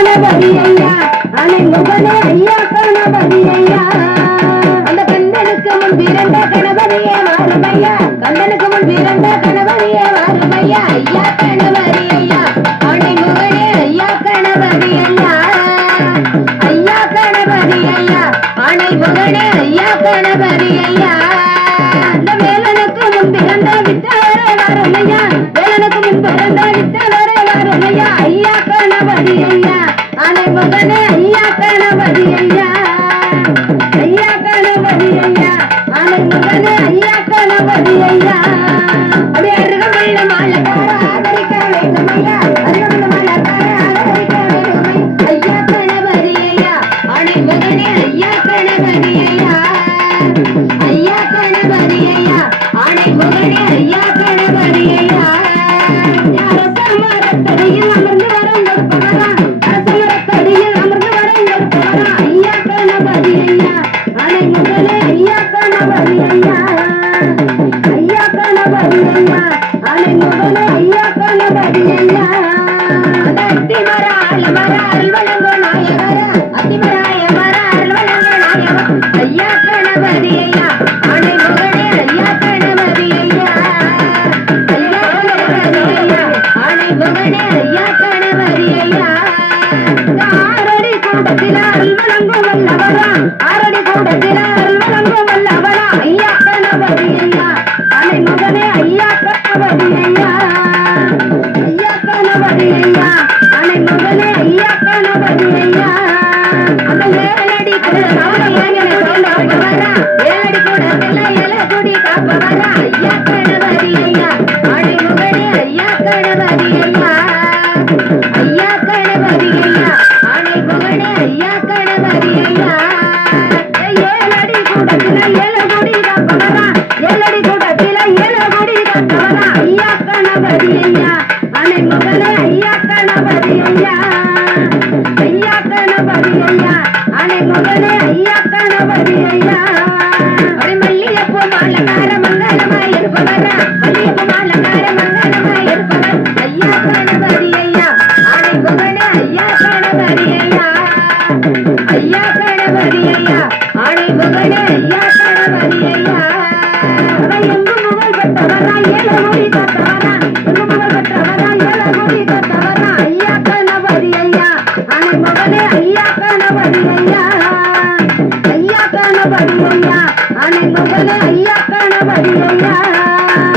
கணபதி ஐயா அணை முகனே ஐயா கணபதி ஐயா அந்த கந்தனுக்கு முன் பிறந்த கணபதியே வாருமையா கந்தனுக்கு முன் பிறந்த கணபதியே வாருமையா ஐயா கணபதி ஐயா அணை முகனே ஐயா கணபதி ஐயா ஐயா கணபதி ஐயா அணை முகனே ஐயா கணபதி ஐயா அந்த வேலனுக்கு முன் பிறந்த வித்தவரே வாருமையா வேலனுக்கு முன் பிறந்த வித்தவரே வாருமையா ஐயா கணபதி ஐயா அணை முகனே ஐயா கணபதி ஐயா ஐயா கணபதி ஐயா அணை முகனே ஐயா கணபதி ஐயா அப்படியே அருகமல்ல மாலக்கார ஆதரிக்க வேண்டும் ஐயா அருகமல்ல மாலக்கார ஆதரிக்க வேண்டும் ஐயா கணபதி ஐயா அணை முகனே ஐயா கணபதி ஐயா ஐயா கணபதி ஐயா அணை முகனே ஐயா கணபதி ஐயா அரசமரத்தடியில் அமர்ந்து வரம் கொடுப்பவரா அரசமரத்தடியில் அமர்ந்து வரம் கொடுப்பவரா ஐயா கணபதி ஐயா அணை முகனே ஐயா கணபதி ஐயா ஐயா கணபதி ஐயா அணை முகனே ஐயா கணபதி ஐயா அத்திமர அல்வர அல்வலங்கோ நாயகர அத்திமராய மர அல்வலங்கோ நாயகர ஐயா கணபதி ஐயா அணை முகனே ஐயா கணபதி ஐயா ஐயா கணபதி ஐயா அணை முகனே ஐயா கணபதி ஐயா ஆரடி கூடத்தில அல்வலங்கோ வல்லவரா ஆரடி கூடத்தில அல்வலங்கோ வல்லவரா ஐயா கணபதி ஐயா அணை முகனே ஐயா கணபதி ஐயா ஐயா கணபதி ஐயா அணை முகனே ஐயா கணபதி ஐயா அந்த ஏழடி கூட நாளையனை சொல்லப்பவரா ஏழடி கூட எல குடி காப்பவரா ஐயா கணபதி ஐயா அணை முகனே ஐயா கணபதி ஐயா ஐயா கணபதி ஐயா அணை முகனே ஐயா கணபதி ஐயா ஏழடி கூடத்தில ஏழ குடி காப்பவரா ஏழடி கூடத்தில ஏழ குடி காப்பவரா ஐயா கணபதி ஐயா அணை முகனே ஐயா கணபதி ஐயா ஐயா கணபதி ஐயா அணை முகனே ஐயா கணபதி ஐயா அடி மல்லியப்பூ மாலக்கார மங்களமாய் இருப்பவரா மல்லியப்பூ மாலக்கார மங்களமாய் இருப்பவர் ஐயா கணபதி ஐயா அணை முகனே ஐயா கணபதி ஐயா ஐயா கணபதி ஐயா அணை முகனே ஐயா கணபதி ஐயா எங்கு முகல் பெற்றவரா ஏழ மொழி காத்தவரா எங்கு முகல் பெற்றவரா ஏழ மொழி காத்தவரா ஐயா கணபதி ஐயா அணை முகனே ஐயா கணபதி ஐயா ஐயா கணபதி ஐயா அணை முகனே ஐயா கணபதி ஐயா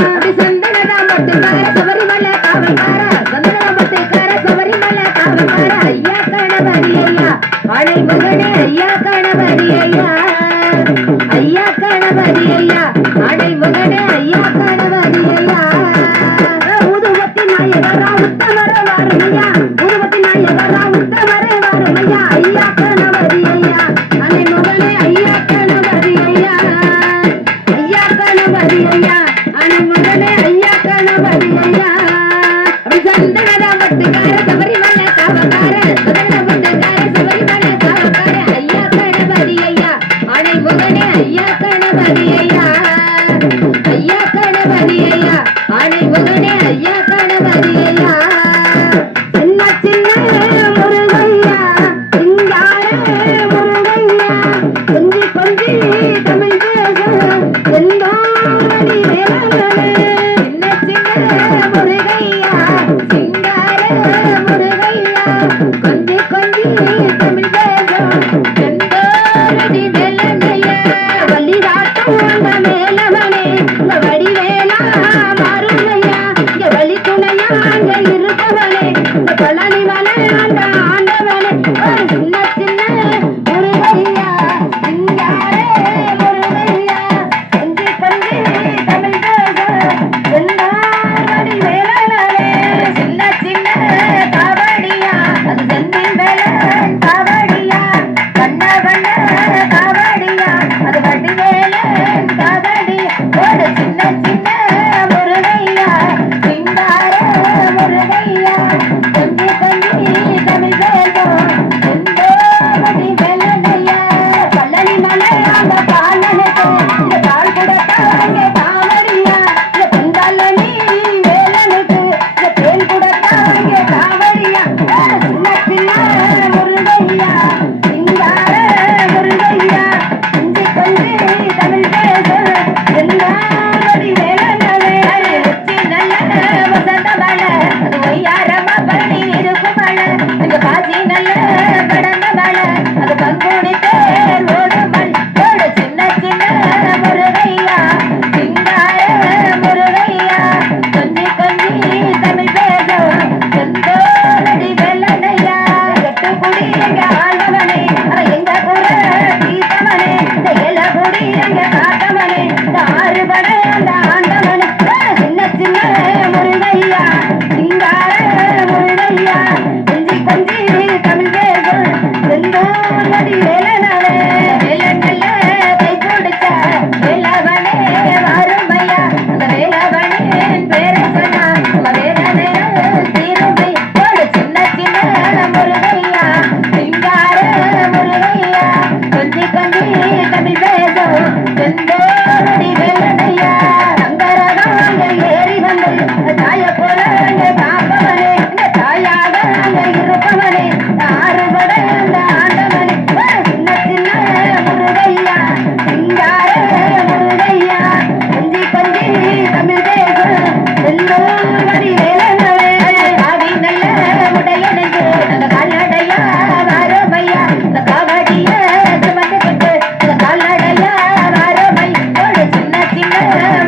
அப்படி சந்தனராம்பட்டுக்கார சபரிமலை காவல்கார சந்தனராம்பட்டுக்கார சபரிமலை காவல்கார ஐயா கணபதி ஐயா அணை முகனே ஐயா கணபதி ஐயா ஐயா கணபதி ஐயா அணை முகனே ஐயா கணபதி ஐயா ஊதுவத்தி நாயகரா உத்தமர வாருமையா ஊதுவத்தி நாயகரா உத்தமர வாருமையா ஐயா கணபதி ஐயா அணை முகனே ஐயா கணபதி ஐயா ஐயா கணபதி ஐயா அணை முகனே ஐயா கணபதி ஐயா அப்படி சந்தனராம்பட்டுக்கார சபரிமலை காவல்கார சந்தனராம்பட்டுக்கார சபரிமலை காவல்கார ஐயா கணபதி ஐயா அணை முகனே ஐயா கணபதி ஐயா ஐயா கணபதி ஐயா அணை முகனே ஐயா கணபதி ஐயா சின்ன சின்ன முருகையா சிங்கார முருகையா கொஞ்சி கொஞ்சி தமிழ் பேச எந்தோடி வேளாங்கண்ணே சின்ன சின்ன முருகையா சிங்கார முருகையா கொஞ்சி கொஞ்சி தமிழ் பேச எந்தோடி வேளாங்கண்ணையா வழிகாட்டும் அந்த மேலவனே இந்த வடிவேலா மாறுமையா இங்க வழி துணையா அங்க இருப்பவனே இந்த பழனி மலை ஆண்ட ஆண்டவனே சின்ன சின்ன முருகையா சிங்காரே முருகையா கொஞ்சி கொஞ்சி தமிழ் பேச எந்தாடி வேளாங்கண்ணே சின்ன சின்ன காவடியா அது செந்தில் வேலன் காவடியா வண்ண வண்ண காவடியா அது வடிவேலன் காவடியா ஒரு சின்ன சின்ன முருகையா சிங்கார முருகையா கொஞ்சி கொஞ்சி தமிழ் கவனே ஆறுபட அந்த ஆண்டவனே சின்ன சின்ன முருகையா சிங்கார முருகையா கொஞ்சி கொஞ்சி தமிழ் தேசம் செல்லூரி வேலங்களே ஆதி நல்ல உடையடைந்து அந்த கால்நடையா வாரோமையா அந்த காவடிய சுமந்துக்கிட்டு அந்த கால்நடையா வாரோமை சின்ன சின்ன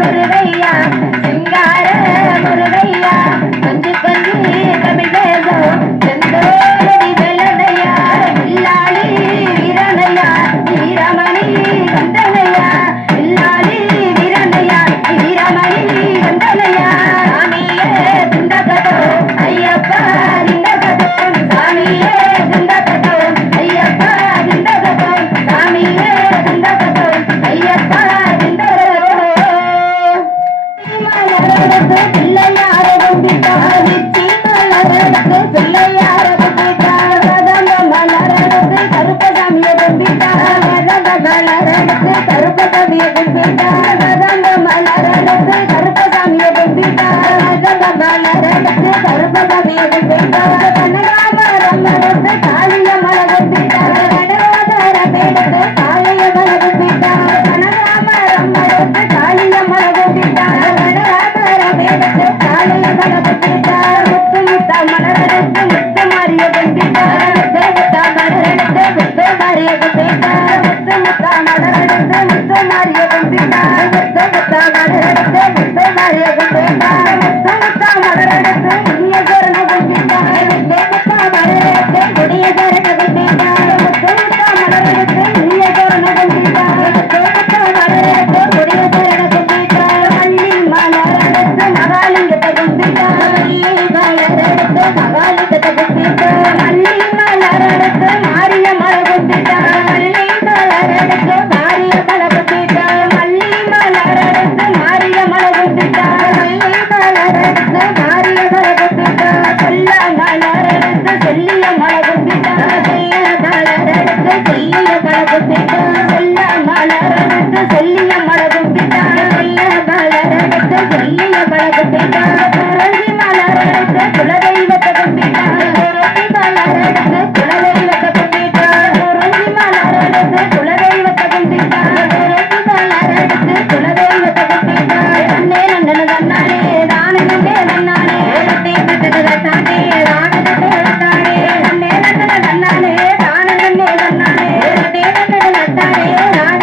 முருகையா சிங்கார முருகையா கொஞ்சி கொஞ்சி தமிழ் தேசம் செந்தோடி வெள்ளனையா இல்லாளி வீரனையா வீரமணி கந்தனையா இல்லாளி வீரனையா வீரமணி கந்தனையா சாமியே திண்டகதோ ஐயப்பா திண்டகதோ சாமியே திண்டகதோ ஐயப்பா திண்டகதோ சாமியே திண்டகதோ ஐயப்பா திண்டகதோ மலரடுத்து பிள்ளையார கும்பிட்டார் நிச்சி மலரடுத்து பிள்ளையார கும்பிட்டார் கதம்ப மலரடுத்து கருப்பசாமியை கும்பிட்டார் கதம்ப மலரடுத்து கருப்பசாமியை கும்பிட்டார் கதம்ப மலரடுத்து கருப்பசாமியை கும்பிட்டார் கதம்ப மலரடுத்து கருப்பசாமியை கும்பிட்டார் கனகாமரம் எடுத்து காளிய மலை கும்பிட்டார் கனகாதரம் எடுத்து காளிய மலை கும்பிட்டார் கனகாமரம் எடுத்து காளிய மலை கும்பிட்டார் கனகாதரம் எடுத்து காளிய மலை கும்பிட்டார் முத்து முத்தா மலரெடுத்து முத்து மாறிய கும்பிட்டார் முத்து முத்தா மலரெடுத்து முத்து மாறிய கும்பிட்டார் முத்து முத்தா மலரெடுத்து முத்து மாறிய கும்பிட்டார் முத்து முத்தா மலரெடுத்து முத்து மாறிய கும்பிட்டார் முத்து முத்தா மலரெடுத்து முனிய சரண கும்பிட்டார் முத்து முத்தா மலரெடுத்து முனிய சரண கும்பிட்டார் முத்து முத்தா மலரெடுத்து முனிய சரண கும்பிட்டார் முத்து முத்தா மலரெடுத்து முனிய சரண கும்பிட்டார் மல்லி மலரெடுத்து மகாலிங்கத்தை கும்பிட்டார் மல்லி மலரெடுத்து மகாலிங்கத்தை கும்பிட்டார் மல்லி மலரெடுத்து மாரிய மலை கும்பிட்டார் மல்லி மலரெடுத்து மாரிய மலை கும்பிட்டார் மல்லி மலரெடுத்து மாரிய மலை கும்பிட்டார் மல்லி மலரெடுத்து மாரிய மலை கும்பிட்டார் சொல்ல மலரெடுத்து சொல்லிய மலை கும்பிட்டார் சொல்ல மலரெடுத்து சொல்லிய மலை கும்பிட்டார் சொல்ல மலரெடுத்து சொல்லிய மலை கும்பிட்டார் சொல்ல மலரெடுத்து சொல்லிய மலை கும்பிட்டார் குரஞ்சி மலரெடுத்து குலதெய்வத்தை கும்பிட்டார் குரஞ்சி மலரெடுத்து குலதெய்வத்தை கும்பிட்டார் குரஞ்சி மலரெடுத்து குலதெய்வத்தை கும்பிட்டார் குரஞ்சி மலரெடுத்து குலதெய்வத்தை கும்பிட்டார் நன்னே நன்னன தன்னானே தானே நன்னே தன்னானே நன்னே நன்னன தன்னானே தானே நன்னே தன்னானே நன்னே நன்னன தன்னானே தானே நன்னே தன்னானே நன்னே நன்னன தன்னானே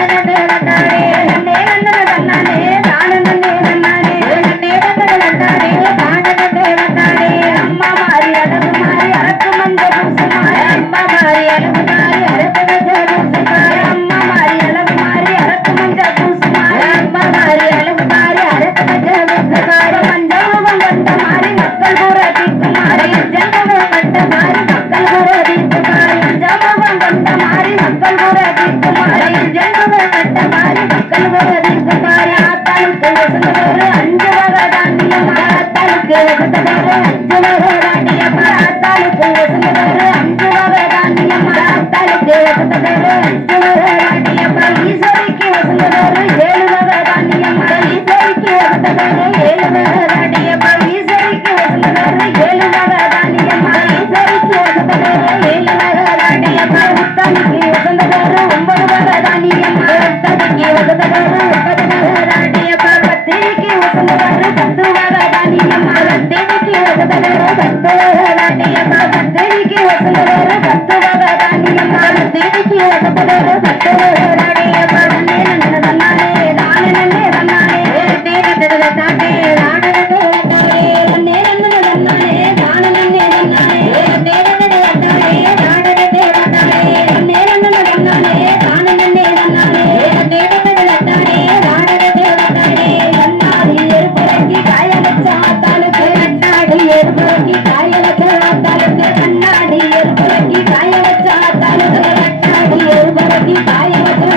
தானே நன்னே தன்னானே நன்னே நன்னன தன்னானே தானே நன்னே தன்னானே நன்னே நன்னன தன்னானே தானே நன்னே தன்னானே அம்மா மாரி அழகு மாரி அரக்கு மஞ்ச பூசுமாரி அம்மா மாரி அழகு மாரி அரக்கு மஞ்ச பூசுமாரி அம்மா மாரி அழகு மாரி அரக்கு மஞ்ச பூசுமாரி அம்மா மாரி அழகு மாரி அரக்கு மஞ்ச பூசுமாரி மஞ்சமுகம் கொண்ட மாரி மக்கள் கூற தீர்க்குமாரி ஜன்மமுகம் கொண்ட மாரி மக்கள் கூற தீர்க்குமாரி ஜன்மமுகம் கொண்ட மாரி மக்கள் கூற தீர்க்குமாரி ஜன்மமுகம் கொண்ட மாரி மக்கள் கூற தீர்க்குமாரி ஆத்தாளுக்கு வசந்தவர் அஞ்சு வகை தாண்டியம்மா ஆத்தாளுக்கு வசந்தவர் அஞ்சு வகை தாண்டியம்மா ஆத்தாளுக்கு வசந்தவர் அஞ்சு வகை தாண்டியம்மா ஆத்தாளுக்கு வசந்தவர் அஞ்சு வகை தாண்டியம்மா ஈஸ்வரிக்கு வசந்தவர் ஏழு வகை தாண்டியம்மா ஈஸ்வரிக்கு வசந்தவர் ஏழு வகை தாண்டியம்மா ஈஸ்வரிக்கு வசந்தவர் ஏழு வகை தாண்டியம்மா ஈஸ்வரிக்கு வசந்தவர் ஏழு வகை தாண்டியம்மா உத்தமிக்கு வசந்தவர் ஒன்பது வகை தாண்டியம்மா உத்தமிக்கு வசந்தவர் ஒன்பது வகை தாண்டியம்மா பத்திரிக்கு வசந்தவர் பத்து வகை தாண்டியம்மா பத்திரிக்கு வசந்தவர் பத்து வகை தாண்டியம்மா பத்திரிக்கு வசந்தவர் பத்து வகை தாண்டியம்மா பத்திரிக்கு வசந்தவர் பத்து வகை தாண்டியம்மா நன்னே நன்னன தன்னானே தானே நன்னே தன்னானே நன்னே நன்னன தன்னானே தானே நன்னே தன்னானே நன்னே நன்னன தன்னானே தானே நன்னே தன்னானே நன்னே நன்னன தன்னானே தானே நன்னே தன்னானே நன்னே நன்னன தன்னானே தானே நன்னே தன்னானே நன்னே நன்னன தன்னானே தானே நன்னே தன்னானே கண்ணாடி எருப்புறக்கி காய வச்ச ஆத்தாளுக்கு கண்ணாடி எருப்புறக்கி காய வச்ச ஆத்தாளுக்கு கண்ணாடி எருப்புறக்கி காய வச்ச ஆத்தாளுக்கு கண்ணாடி எருப்புறக்கி காய வச்ச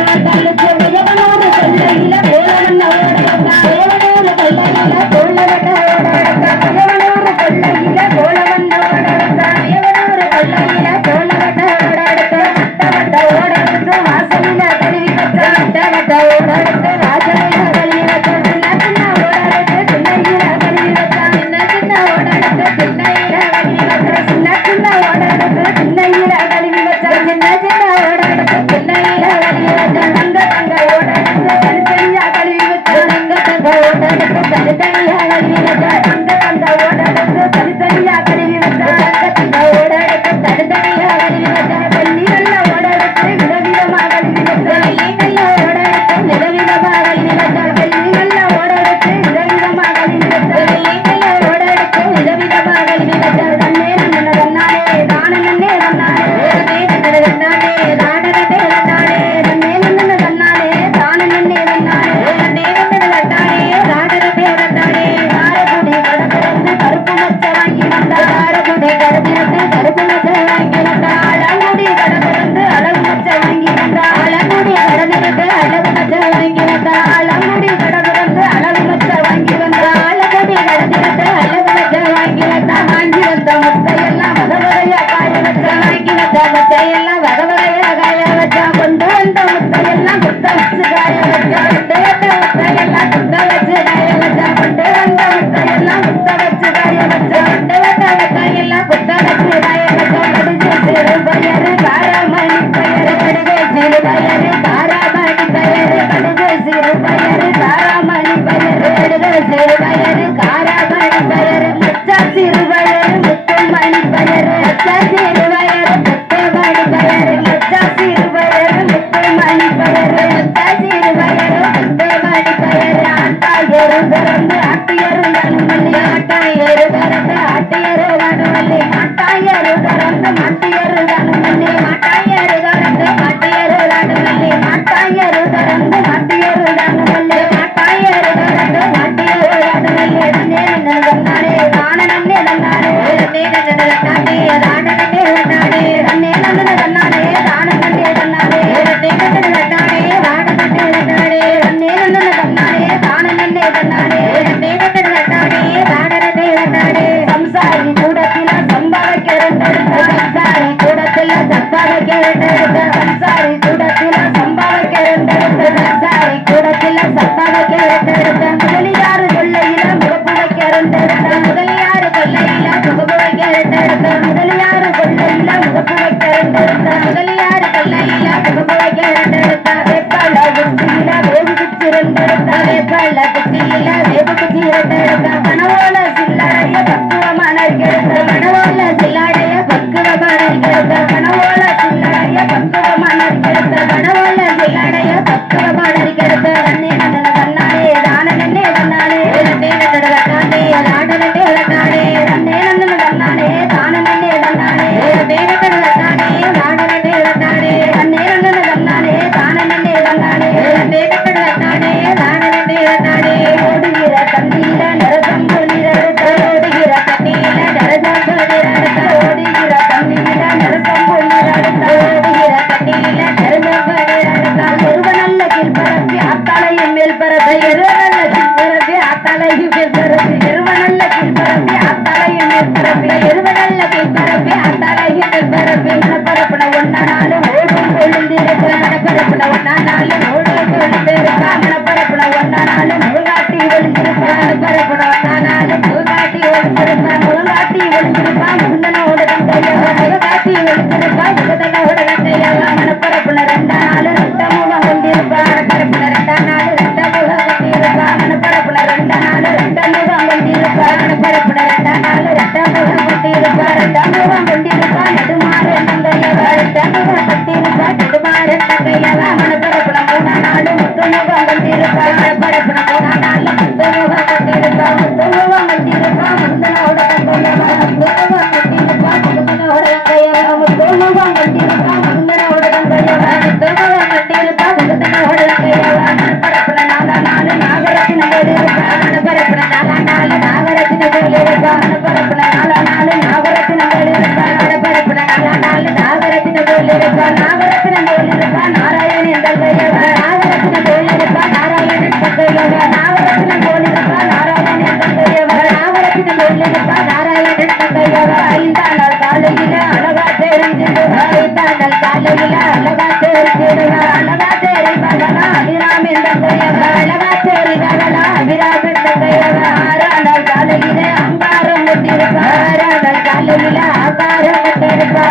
எடுத்து சின்னையில கழுவி வச்சா சின்ன சின்ன ஓட எடுத்து சின்னையில கழுவி வச்சா தங்க தங்க ஓட எடுத்து தனித்தனியா கழுவி வச்சா தங்க தங்க ஓட எடுத்து தனித்தனியா கழுவி வச்சா தங்க தங்க ஓட எடுத்து தனித்தனியா கழுவி வச்சா தங்க தங்க ஓட எடுத்து தனித்தனியா கழுவி வச்சா வெள்ளி நல்ல ஓட எடுத்து விதவிதமா கழுவி வச்சா வெள்ளி நல்ல ஓட எடுத்து விதவிதமா கழுவி வச்சா வெள்ளி நல்ல ஓட எடுத்து விதவிதமா கழுவி வச்சா வெள்ளி நல்ல ஓட எடுத்து விதவிதமா கழுவி வச்சா தன்னே நன்ன தன்னானே தான நன்னே தன்னானே தன்னே தன்னானே தான நன்னே தன்னானே தன்னே நன்ன தன்னானே தான நன்னே தன்னானே தன்னே நன்ன தன்னானே தான நன்னே தன்னானே காரகுடி கடந்து கருப்பு மச்ச வாங்கி வந்தா காரகுடி கடந்து கருப்பு மச்ச வாங்கி வந்தா அழகுடி கடந்து அழகு மச்ச வாங்கி வந்தா அழகுடி கடந்து அழகு மச்ச வாங்கி வந்தா அழகுடி கடந்து அழகு மச்ச வாங்கி வந்தா அழகுடி கடந்து அழகு மச்ச வாங்கி வந்தா வாங்கி வந்த முத்தையெல்லாம் வகவகையா காய வச்சா வாங்கி வந்த முத்தையெல்லாம் வகவகையா காய வச்சா கொண்டு வந்த முத்தையெல்லாம் குத்த வச்சு காய வச்சா கொண்டு வந்த முத்தையெல்லாம் குத்த வச்சு காய வச்சா கொண்டு வந்த முத்தையெல்லாம் குத்த வச்சு காய வச்சா கொண்டு வந்த முத்தையெல்லாம் குத்த வச்சு காய வச்சா கடுகு சிறு பயரு காராமணி பயரு கடுகு சிறு பயரு காராமணி பயரு கடுகு சிறு பயரு காராமணி பயரு கடுகு சிறு பயரு காராமணி பயரு மச்சா சிறு பயரு முத்துமணி பயரு மச்சா சிறு பயரு முத்துமணி பயரு மச்சா சிறு பயரு முத்துமணி பயரு மச்சா சிறு பயரு முத்துமணி பயரு ஆட்டாயரு கறந்து ஆட்டியரு கண்மல்லி ஆட்டாயரு கறந்து ஆட்டியரு கண்மல்லி ஆட்டாயரு கறந்து மாட்டியரு கண்மல்லி ஆட்டாயரு கறந்து மாட்டியரு கண்மல்லி ஆட்டாயரு கறந்து மாட்டியரு கண்மல்லி ஆட்டாயரு கறந்து மாட்டியரு கண்மல்லி நன்னே நன்னானே தான நன்னே நன்னானே நன்னே நன்னானே தான நன்னே நன்னானே நன்னே நன்னானே தான நன்னே நன்னானே நன்னே நன்னானே தான நன்னே நன்னானே நன்னே நன்னானே தான நன்னே நன்னானே நன்னே நன்னானே தான நன்னே நன்னானே சம்சாரி கூடத்தில சம்பாதிக்க ரெண்டெடுத்த சம்சாரி கூடத்தில சம்பாதிக்க ரெண்டெடுத்த சம்சாரி கூடத்தில சம்பாதிக்க ரெண்டெடுத்த சம்சாரி கூடத்தில சம்பாதிக்க ரெண்டெடுத்த முதலியாறு கொள்ளையில முகப்பு வைக்க ரெண்டெடுத்த முதலியாறு கொள்ளையில முகப்பு வைக்க ரெண்டெடுத்த முதலியாறு கொள்ளையில முகப்பு வைக்க ரெண்டெடுத்த முதலியாறு கொள்ளையில முகப்பு வைக்க ரெண்டெடுத்த வேப்பாள குச்சியில வேவு குச்சி ரெண்டெடுத்த வேப்பாள குச்சியில வேவு குச்சி ரெண்டெடுத்த மனவோல சில்லடைய பக்குவமான எடுத்த மனவோல சில்லடைய பக்குவமான எடுத்த மனவோல சில்லடைய பக்குவமான எடுத்த மனவோல சில்லடைய பக்குவமான எடுத்த நன்னே நன்ன தன்னானே தான நன்னே தன்னானே நன்னே நன்ன தன்னானே தான நன்னே தன்னானே நன்னே நன்ன தன்னானே தான நன்னே தன்னானே நன்னே நன்ன தன்னானே தான நன்னே தன்னானே நன்னே நன்ன தன்னானே தான நன்னே தன்னானே நன்னே நன்ன தன்னானே தான நன்னே தன்னானே ஓடுகிற தண்ணீர நரசம்பு நிறத்த ஓடுகிற தண்ணீர நரசம்பு நிறத்த ஓடுகிற தண்ணீர நரசம்பு நிறத்த ஓடுகிற தண்ணீர நரசம்பு நிறத்த எருவ நல்ல கீழ்பரப்பி ஆத்தாளையும் மேல் பரப்ப எருவ நல்ல கீழ்பரப்பி ஆத்தாளையும் மேல் பரப்பி எருவ நல்ல கீழ்பரப்பி ஆத்தாளையும் மேல் பரப்பி எருவ நல்ல கீழ்பரப்பி ஆத்தாளையும் மேல் பரப்பி மனப்பரப்புன ஒன்னா நாள் ஓடும் கொழுந்திருக்க மனப்பரப்புன ஒன்னா நாள் ஓடும் கொழுந்திருக்க மனப்பரப்புன ஒன்னா நாள் முழுகாட்டி ஒளிந்திருப்ப மனப்பரப்புன ஒன்னா நாள் முழுகாட்டி ஒளிந்திருப்ப முழுகாட்டி ஒளிந்திருப்பா முந்தனோட தந்தையா முழுகாட்டி ஒளிந்திருப்பா முகதனோட தந்தையா மனப்பரப்புன ரெண்டா நாள் ரெண்ட முகம் கொண்டிருப்பா மனப்பரப்புன ரெண்டா நாள் ரெண்ட முகம் கொண்டிருப்பா மனப்பரப்புன ரெண்டா நாள் ரெண்ட முகம் கொண்டிருப்பா மனப்பரப்புன ரெண்டா நாள் ரெண்ட முகம் கொண்டிருப்பா ரெண்ட முகம் கொண்டிருப்பா நெடுமாற தந்தையவா ரெண்ட முகம் கொண்டிருப்பா நெடுமாற தந்தையவா மனப்பரப்புன மூணா நாள் முத்து முகம் கொண்டிருப்பா மனப்பரப்புன மூணா நாள் முத்து முகம் கொண்டிருப்பா முத்து முகம் கொண்டிருப்பா முந்தனோட தந்தையவா முத்து முகம் கொண்டிருப்பா முந்தனோட தந்தையவா முத்து முகம் கொண்டிருப்பா முந்தனோட தந்தையவா முத்து முகம் கொண்டிருப்பா முந்தனோட தந்தையவா மனப்பரப்புன நாலா நாள் நாகரத்தின போலிருப்பா மனப்பரப்புன நாலா நாள் நாகரத்தின போலிருப்பா மனப்பரப்புன நாலா நாள் நாகரத்தின போலிருப்பா மனப்பரப்புன நாலா நாள் நாகரத்தின போலிருப்பா நாகரத்தின போலிருப்பா நாராயணன் தந்தையவா நாகரத்தின போலிருப்பா நாராயணன் தந்தையவா நாகரத்தின போலிருப்பா நாராயணன் தந்தையவா நாகரத்தின போலிருப்பா நாராயணன் தந்தையவா ஐந்தாம் நாள் காலையில அழகா தெரிஞ்சிடுவா ஐந்தாம் நாள் காலையில அழகா தெரிஞ்சிடுவா அழகா தெரிவகனா அபிராமன் தந்தையவா அழகா தெரிவகனா அபிராமன் தந்தையவா ஆறாம் நாள் காலையில அங்காரம் கொண்டிருப்பா ஆறாம் நாள் காலையில ஆகாரம் கொண்டிருப்பா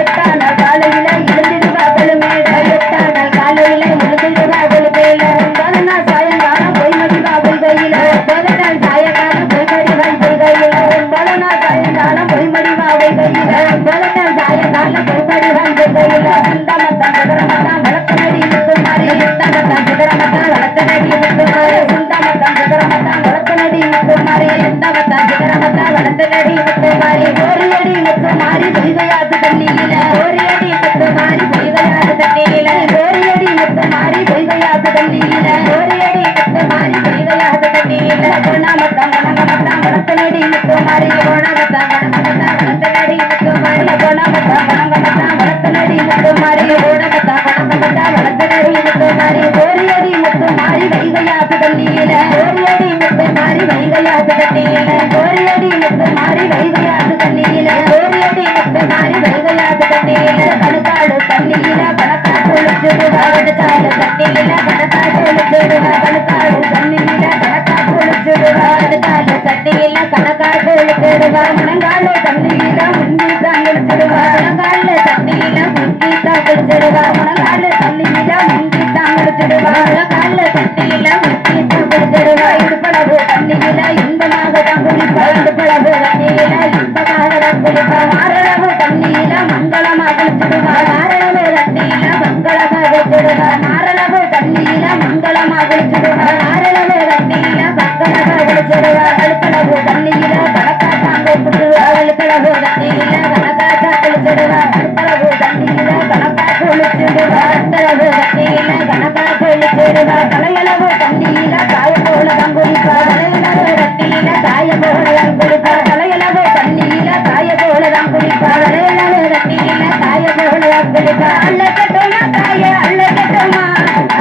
எட்டான காலையில எழுந்திடுவா கொழுமேட எட்டான காலையில எழுந்திடுவா கொழுமேல 9 நாள் சாயங்காலம் போய் மடிவா கொள்கையில 9 நாள் சாயங்காலம் போய் மடிவா கொள்கையில 9 நாள் சாயங்காலம் போய் மடிவா கொள்கையில 9 நாள் சாயங்காலம் போய் மடிவா கொள்கையில சுந்தமத்தான் சுந்தரமத்தான் வளர்த்தனடி முத்துமாரி சுந்தமத்தான் சுந்தரமத்தான் வளர்த்தனடி முத்துமாரி சுந்தமத்தான் சுந்தரமத்தான் வளர்த்தனடி முத்துமாரி சுந்தமத்தான் சுந்தரமத்தான் வளர்த்தனடி முத்துமாரி ஓரியடி முத்துமாரி பொய்கையாத்து தண்ணியில ஓரியடி முத்துமாரி பொய்கையாத்து தண்ணியில ஓரியடி முத்துமாரி பொய்கையாத்து தண்ணியில ஓரியடி முத்துமாரி பொய்கையாத்து தண்ணியில பொண்ணாமத்தான் வணங்கமத்தான் வளர்த்தனடி முத்துமாரி பொண்ணாமத்தான் வணங்கமத்தான் வளர்த்தனடி முத்துமாரி பொண்ணாமத்தான் வணங்கமத்தான் வளர்த்தனடி முத்துமாரி ஓடமத்தான் வணங்கமத்தான் வளர்த்தனடி முத்துமாரி ஓரியடி முத்துமாரி வைகையாத்து தண்ணியில ஓரியடி முத்துமாரி வைகையாத்து தண்ணியில ஓரியடி முத்துமாரி வைகையாத்து தண்ணியில ஓரியடி முத்துமாரி வைகையாத்து தண்ணியில கணுக்காடு தண்ணியில கணக்காட்டு ஒளிச்சுடுவா கணுக்காடு தண்ணியில கணக்காட்டு ஒளிச்சுடுவா கணுக்காடு தண்ணியில கணக்காட்டு ஒளிச்சுடுவா கணுக்காடு தண்ணியில கணக்காட்டு ஒளிச்சுடுவா முழங்கால தண்ணியில முங்கி தாங்கிடுச்சுடுவா முழங்கால தண்ணியில முங்கி தாங்கிடுச்சுடுவா முழங்கால தண்ணியில முங்கி தாங்கிடுச்சுடுவா முழங்கால தண்ணியில முங்கி தாங்கிடுச்சுடுவா இடுப்பளவு தண்ணியில இன்பமாக தான் குளிப்பா இடுப்பளவு தண்ணியில இன்பமாக தான் குளிப்பா மாரளவு தண்ணியில மங்களமாக குளிச்சுடுவா மாரளவு தண்ணியில மங்களமாக குளிச்சுடுவா மாரளவு தண்ணியில மங்களமாக குளிச்சுடுவா மாரளவு தண்ணியில மங்களமாக குளிச்சுடுவா கழுத்தளவு தண்ணியில கணக்காட்டாங்க குளிச்சுடுவா கழுத்தளவு தண்ணியில கணக்காட்டா குளிச்சுடுவா கழுத்தளவு தண்ணியில கணக்கா குளிச்சுடுவா கழுத்தளவு தண்ணியில கணக்கா குளிச்சுடுவா தலையளவு தண்ணியில காய போல தான் குளிப்பா தலையளவு தண்ணியில காய போல தான் குளிப்பா தலையளவு தண்ணியில காய போல தான் குளிப்பா தலையளவு தண்ணியில காய போல தான் குளிப்பா அல்ல கட்டுமா காய அல்ல கட்டுமா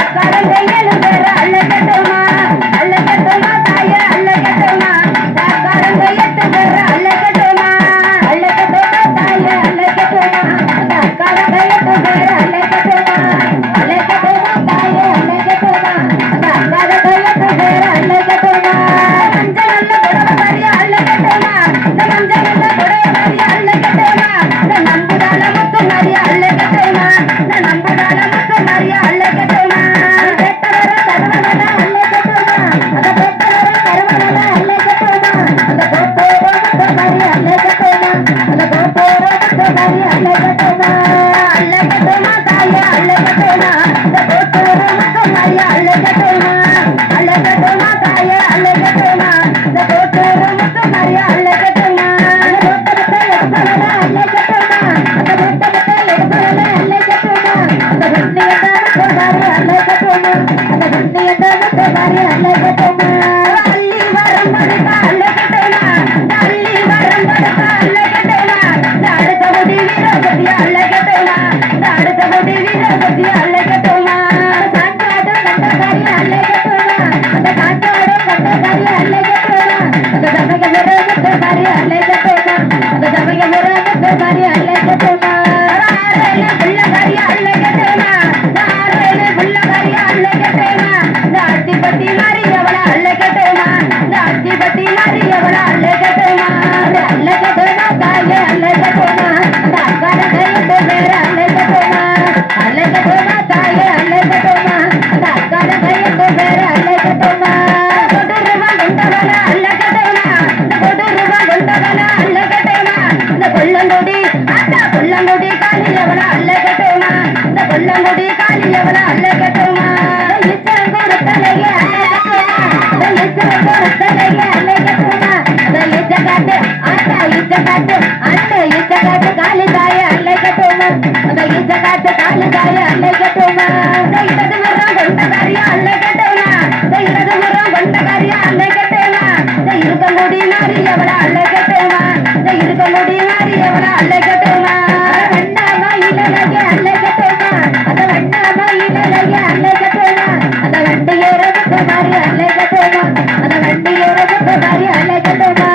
அக்காரங்கை எழுதுற அல்ல கட்டுமா அல்ல கட்டுமா காய அல்ல கட்டுமா அக்காரங்கை எட்டுகிற அல்ல கட்டுமா அல்ல கட்டுமா காய அல்ல கட்டுமா அக்காரங்கை எட்டுகிற அல்ல கட்டுமா அல்ல கட்டுமா காய அல்ல கட்டுமா அக்காரங்கை எட்டுகிற அல்ல கட்டுமா மஞ்சள் அல்ல புடவை மாதிரி அல்ல கட்டுமா இந்த மஞ்சள் அல்ல புடவை மாதிரி அல்ல கட்டுமா இந்த நம்புதால முத்து மாதிரி அல்ல கட்டுமா இந்த நம்புதால முத்து மாதிரி அல்ல கட்டுமா பெட்டவர கருவனடா அல்ல கட்டுமா அந்த பெட்டவர கருவனடா அல்ல கட்டுமா அந்த கோட்டோர முத்து மாதிரி அல்ல கட்டுமா அந்த கோட்டோர முத்து மாதிரி அல்ல கட்டுமா அல்ல கட்டுமா தாய அல்ல கட்டுமா இந்த கோட்டோர முத்து மாதிரி அல்ல கட்டுமா அல்ல கட்டுமா தாய அல்ல கட்டுமா இந்த கோட்டோர முத்து மாதிரி அல்ல கட்டுமா அந்த கோட்டத்தை எடுப்பனடா அல்ல கட்டுமா அந்த கோட்டத்தை எடுப்பனடா அல்ல கட்டுமா அந்த குண்டியட முத்து மாதிரி அல்ல கட்டுமா அந்த குண்டியட முத்து மாதிரி அல்ல கட்டுமா அள்ளி வரம்படுக்கா அல்ல கட்டுமா அள்ளி வரம்படுக்கா அல்ல கட்டுமா அடுத்த முடி வீரபதி அல்ல கட்டுமா அடுத்த முடி வீரபதி அல்ல கட்டுமா சாக்காடு கண்டகாரி அல்ல கட்டுமா அந்த சாக்காடு கண்டகாரி அல்ல கட்டுமா அந்த சபைய முரகத்து மாதிரி அல்ல கட்டுமா அந்த சபைய முரகத்து மாதிரி அல்ல கட்டுமா ஆரேல புள்ளகாரி அல்ல கட்டுமா ஆரேல புள்ளகாரி அல்ல கட்டுமா இந்த அத்திப்பட்டி மாதிரி எவள அல்ல கட்டுமா இந்த அத்திப்பட்டி மாதிரி எவள அல்ல கட்டுமா அல்ல கட்டுமா தாயே அல்ல கட்டுமா அந்த அக்கார கையிட்டு பேர அல்ல கட்டுமா அல்ல கட்டுமா தாயே அல்ல கட்டுமா அந்த அக்கார கையிட்டு பேர அல்ல கட்டுமா கொடருவா கொண்டவன அல்ல கட்டுமா இந்த கொடருவா கொண்டவன அல்ல கட்டுமா இந்த கொல்லங்குடி அத்தா கொல்லங்குடி காலி எவள அல்ல கட்டுமா இந்த கொல்லங்குடி காலி எவள அல்ல கட்டுமா இச்சரங்கோரத்தலையே அல்ல கட்டுமா இந்த இச்சரங்கோரத்தலையே அல்ல கட்டுமா இந்த இச்சகாட்டு ஆட்டா இச்சகாட்டு அட்டு இச்சகாட்டு காலி தாய அல்ல கட்டுமா இந்த இச்சகாட்டு காலி தாய அல்ல கட்டுமா இந்த இடது முறம் கொண்டகாரியா அல்ல கட்டுமா இந்த இடது முறம் கொண்டகாரியா அல்ல கட்டுமா இந்த இருக்கங்குடி மாறி எவள அல்ல கட்டுமா இந்த இருக்கங்குடி மாறி எவள அல்ல கட்டுமா வண்ணாமா இலலகே அல்ல கட்டுமா அந்த வண்ணாமா இலலகே அல்ல கட்டுமா அந்த வண்டி ஏறதுக்கு மாறி அல்ல கட்டுமா அந்த வண்டி ஏறதுக்கு மாறி அல்ல கட்டுமா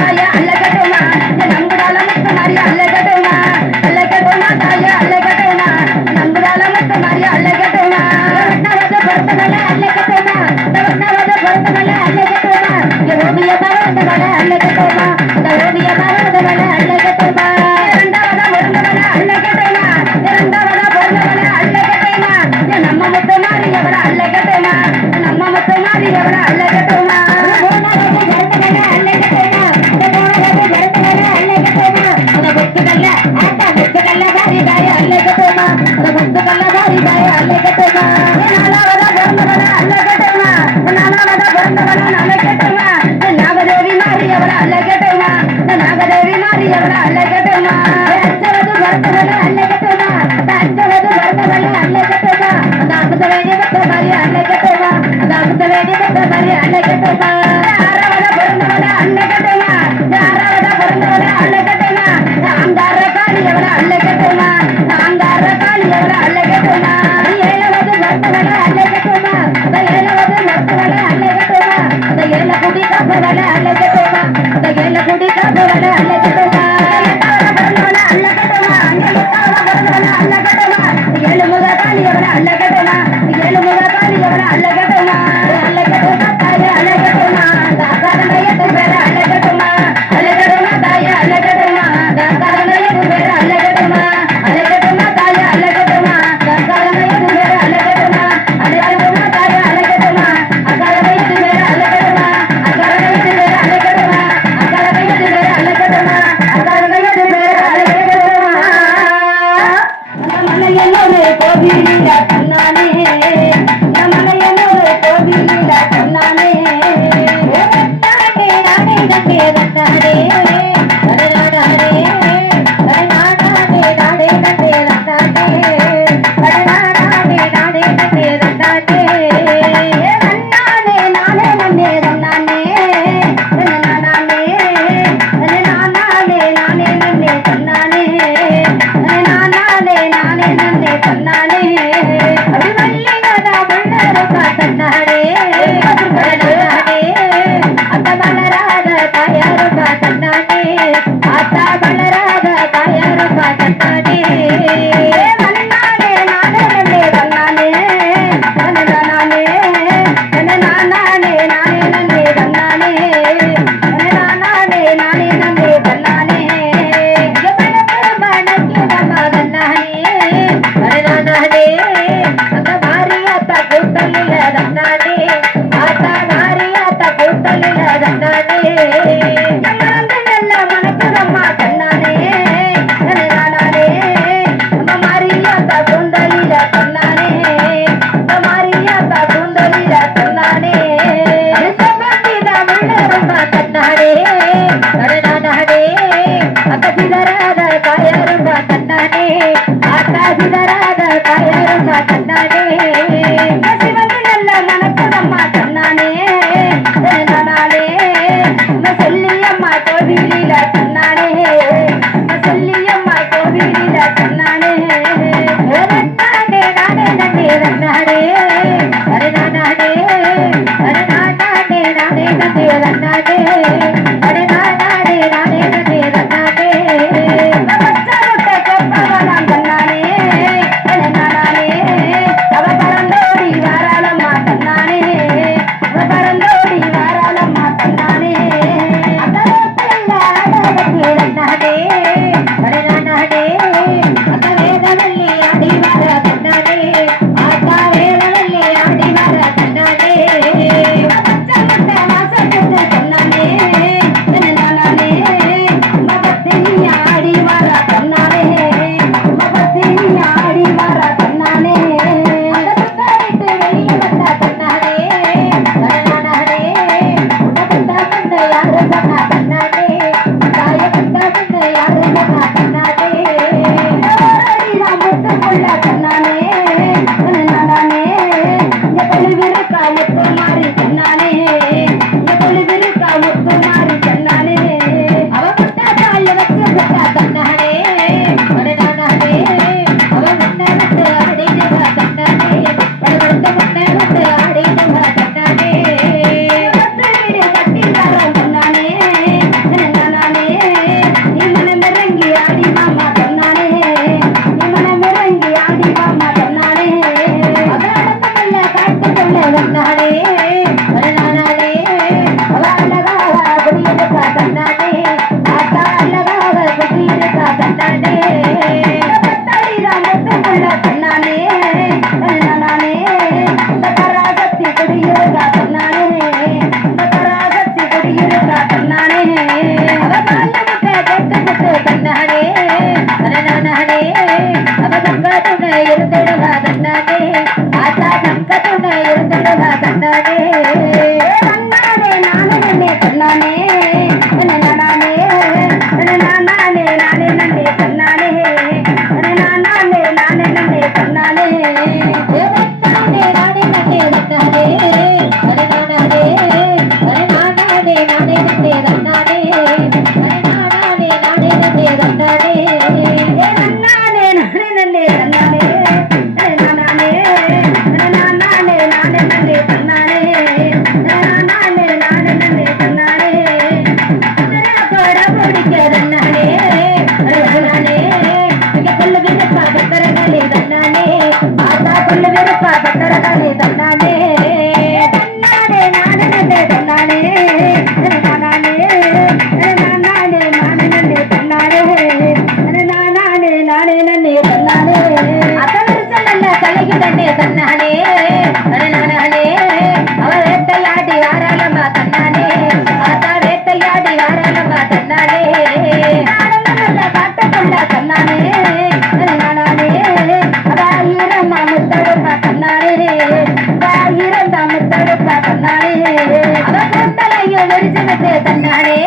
தாய அல்ல கட்டுமா இந்த நம்புடால முத்து மாறி அல்ல நன்னே தன்னானே தன்னானே தன்னானே நானே நன்னே தன்னானே தன்னானே நானே நன்னே தன்னானே தன்னானே நானே நன்னே தன்னானே தன்னானே தன்னானே நானே நன்னே தன்னானே தன்னானே நானே நன்னே தன்னானே அடிமல்லிகதா முள்ளருக்கா தன்னானே தன்னானே அந்த மலராத தாயாருக்கா தன்னானே ஆத்தா மலராத தாயாருக்கா தன்னானே தன்னானே நானே நன்னே தன்னானே தன்னானே தன்னானே நானே நன்னே தன்னானே தன்னானே நானே நன்னே தன்னானே மனக்கிடமா தன்னானே தன்னானே அந்த மாரியாத்தா கூட்டலில தன்னானே ஆத்தா மாரியாத்தா கூட்டலில தன்னானே மனந்து நல்ல மனக்குதம்மா தன்னானே தன்னானே நம்ம மாரியாத்தா கூந்தலில தன்னானே நம்ம மாரியாத்தா கூந்தலில தன்னானே சம்பந்திதா முள்ளரும்பா தன்னானே தன்னானே அக்க சிதறாத காயரும்பா தன்னானே ஆத்தா சிதறாத காயரும்பா தன்னானே சிவந்து நல்ல மனக்குதம்மா தன்னானே தன்னானே சொல்லியம்மா கோவிலில தன்னானே சொல்லியம்மா கோவிலில தன்னானே தன்னானே நானே நன்னே தன்னானே தன்னானே தன்னானே நானே நன்னே தன்னானே தன்னானே நானே நன்னே தன்னானே பச்சை கொப்பவனம் தன்னானே தன்னானே அவ பறந்தோடி வாராளம்மா தன்னானே அவ பறந்தோடி வாராளம்மா தன்னானே அத்தலத்துல ஆடவத்தி தன்னானே தன்னானே அத்த வேதவல்லி ஆடி வர தன்னானே ஆத்தா வேதவல்லி ஆடி வர தன்னானே பச்சை முட்டை வாசத்துக்கு தன்னானே தன்னானே மகத்தினி ஆடி வர தன்னானே மகத்தினி ஆடி வர தன்னானே விட்டு வெளியே வந்த தன்னானே தன்னானே உடகுண்டா கொண்ட யாரு சொன்னா தன்னானே தாய குண்டா கொண்ட யாரு சொன்னா தன்னானே ஓரடிதான் முத்து கொள்ள தன்னானே தன்னானே இந்த கொழுவிருக்கா முத்து மாறி தன்னானே இந்த கொழுவிருக்கா முத்து மாறி தன்னானே அவ முட்டா கால வச்சு விட்டா தன்னானே தன்னானே அவ முட்டை விட்டு ஆடிடுவா தன்னானே படுபடுத்த முட்டை விட்டு ஆடிடுவா தன்னானே பத்து வீடு கட்டி தரோம் தன்னானே தன்னானே நீ மனமிறங்கி ஆடி மாமா தன்னானே நீ மனமிறங்கி ஆடி மாமா தன்னானே அவ அடக்கமல்ல காட்டு சொல்ல தன்னானே தன்னானே அவ அழகாக குடியிருக்கா தன்னானே ஆத்தா அழகாக குடியிருக்கா தன்னானே பத்தடிதான் முத்துக்குள்ள தன்னானே தன்னானே இந்த பராசக்தி குடியிருக்கா தன்னானே இந்த பராசக்தி குடியிருக்கா தன்னானே அவ பால்ல முட்டை கேட்டு முட்டு தன்னானே தன்னானே அவ தங்கத்துணை இருந்திடுவா தன்னானே ஆத்தா தங்கத்துணை இருந்திடுவா தன்னானே தன்னானே நானே நன்னே தன்னானே தன்னானே தன்னானே நானே நன்னே தன்னானே தன்னானே நானே நன்னே தன்னானே தன்னானே நானே நன்னே தன்னானே தன்னானே தன்னானே நானே நன்னே தன்னானே தன்னானே நானே நன்னே தன்னானே தன்னானே நானே நன்னே தன்னானே தன்னானே தன்னானே நானே நன்னே தன்னானே தன்னானே நானே நன்னே தன்னானே கொட பிடிக்க தன்னானே தன்னானே இங்க கொள்ளு விருப்பா பத்தரங்களே தன்னானே ஆத்தா கொள்ளு விருப்பா பத்தரங்களே தன்னானே தன்னானே நானே நன்னே தன்னானே தன்னானே தன்னானே நானே நன்னே தன்னானே தன்னானே நானே நன்னே தன்னானே அத்தவரிசல் நல்ல தலைக்கு தன்னே தன்னானே தன்னானே அவ வேட்டையாடி வாராளம்மா தன்னானே ஆத்தா வேட்டையாடி வாராளம்மா தன்னானே நாடெல்லாம் நல்ல காட்டுக்குள்ள தன்னானே தன்னானே அவ ஈரம்மா முத்தடுப்பா தன்னானே அவ ஈரந்தா முத்தடுப்பா தன்னானே அவ கூட்டலையும் விரிச்சு விட்டு தன்னானே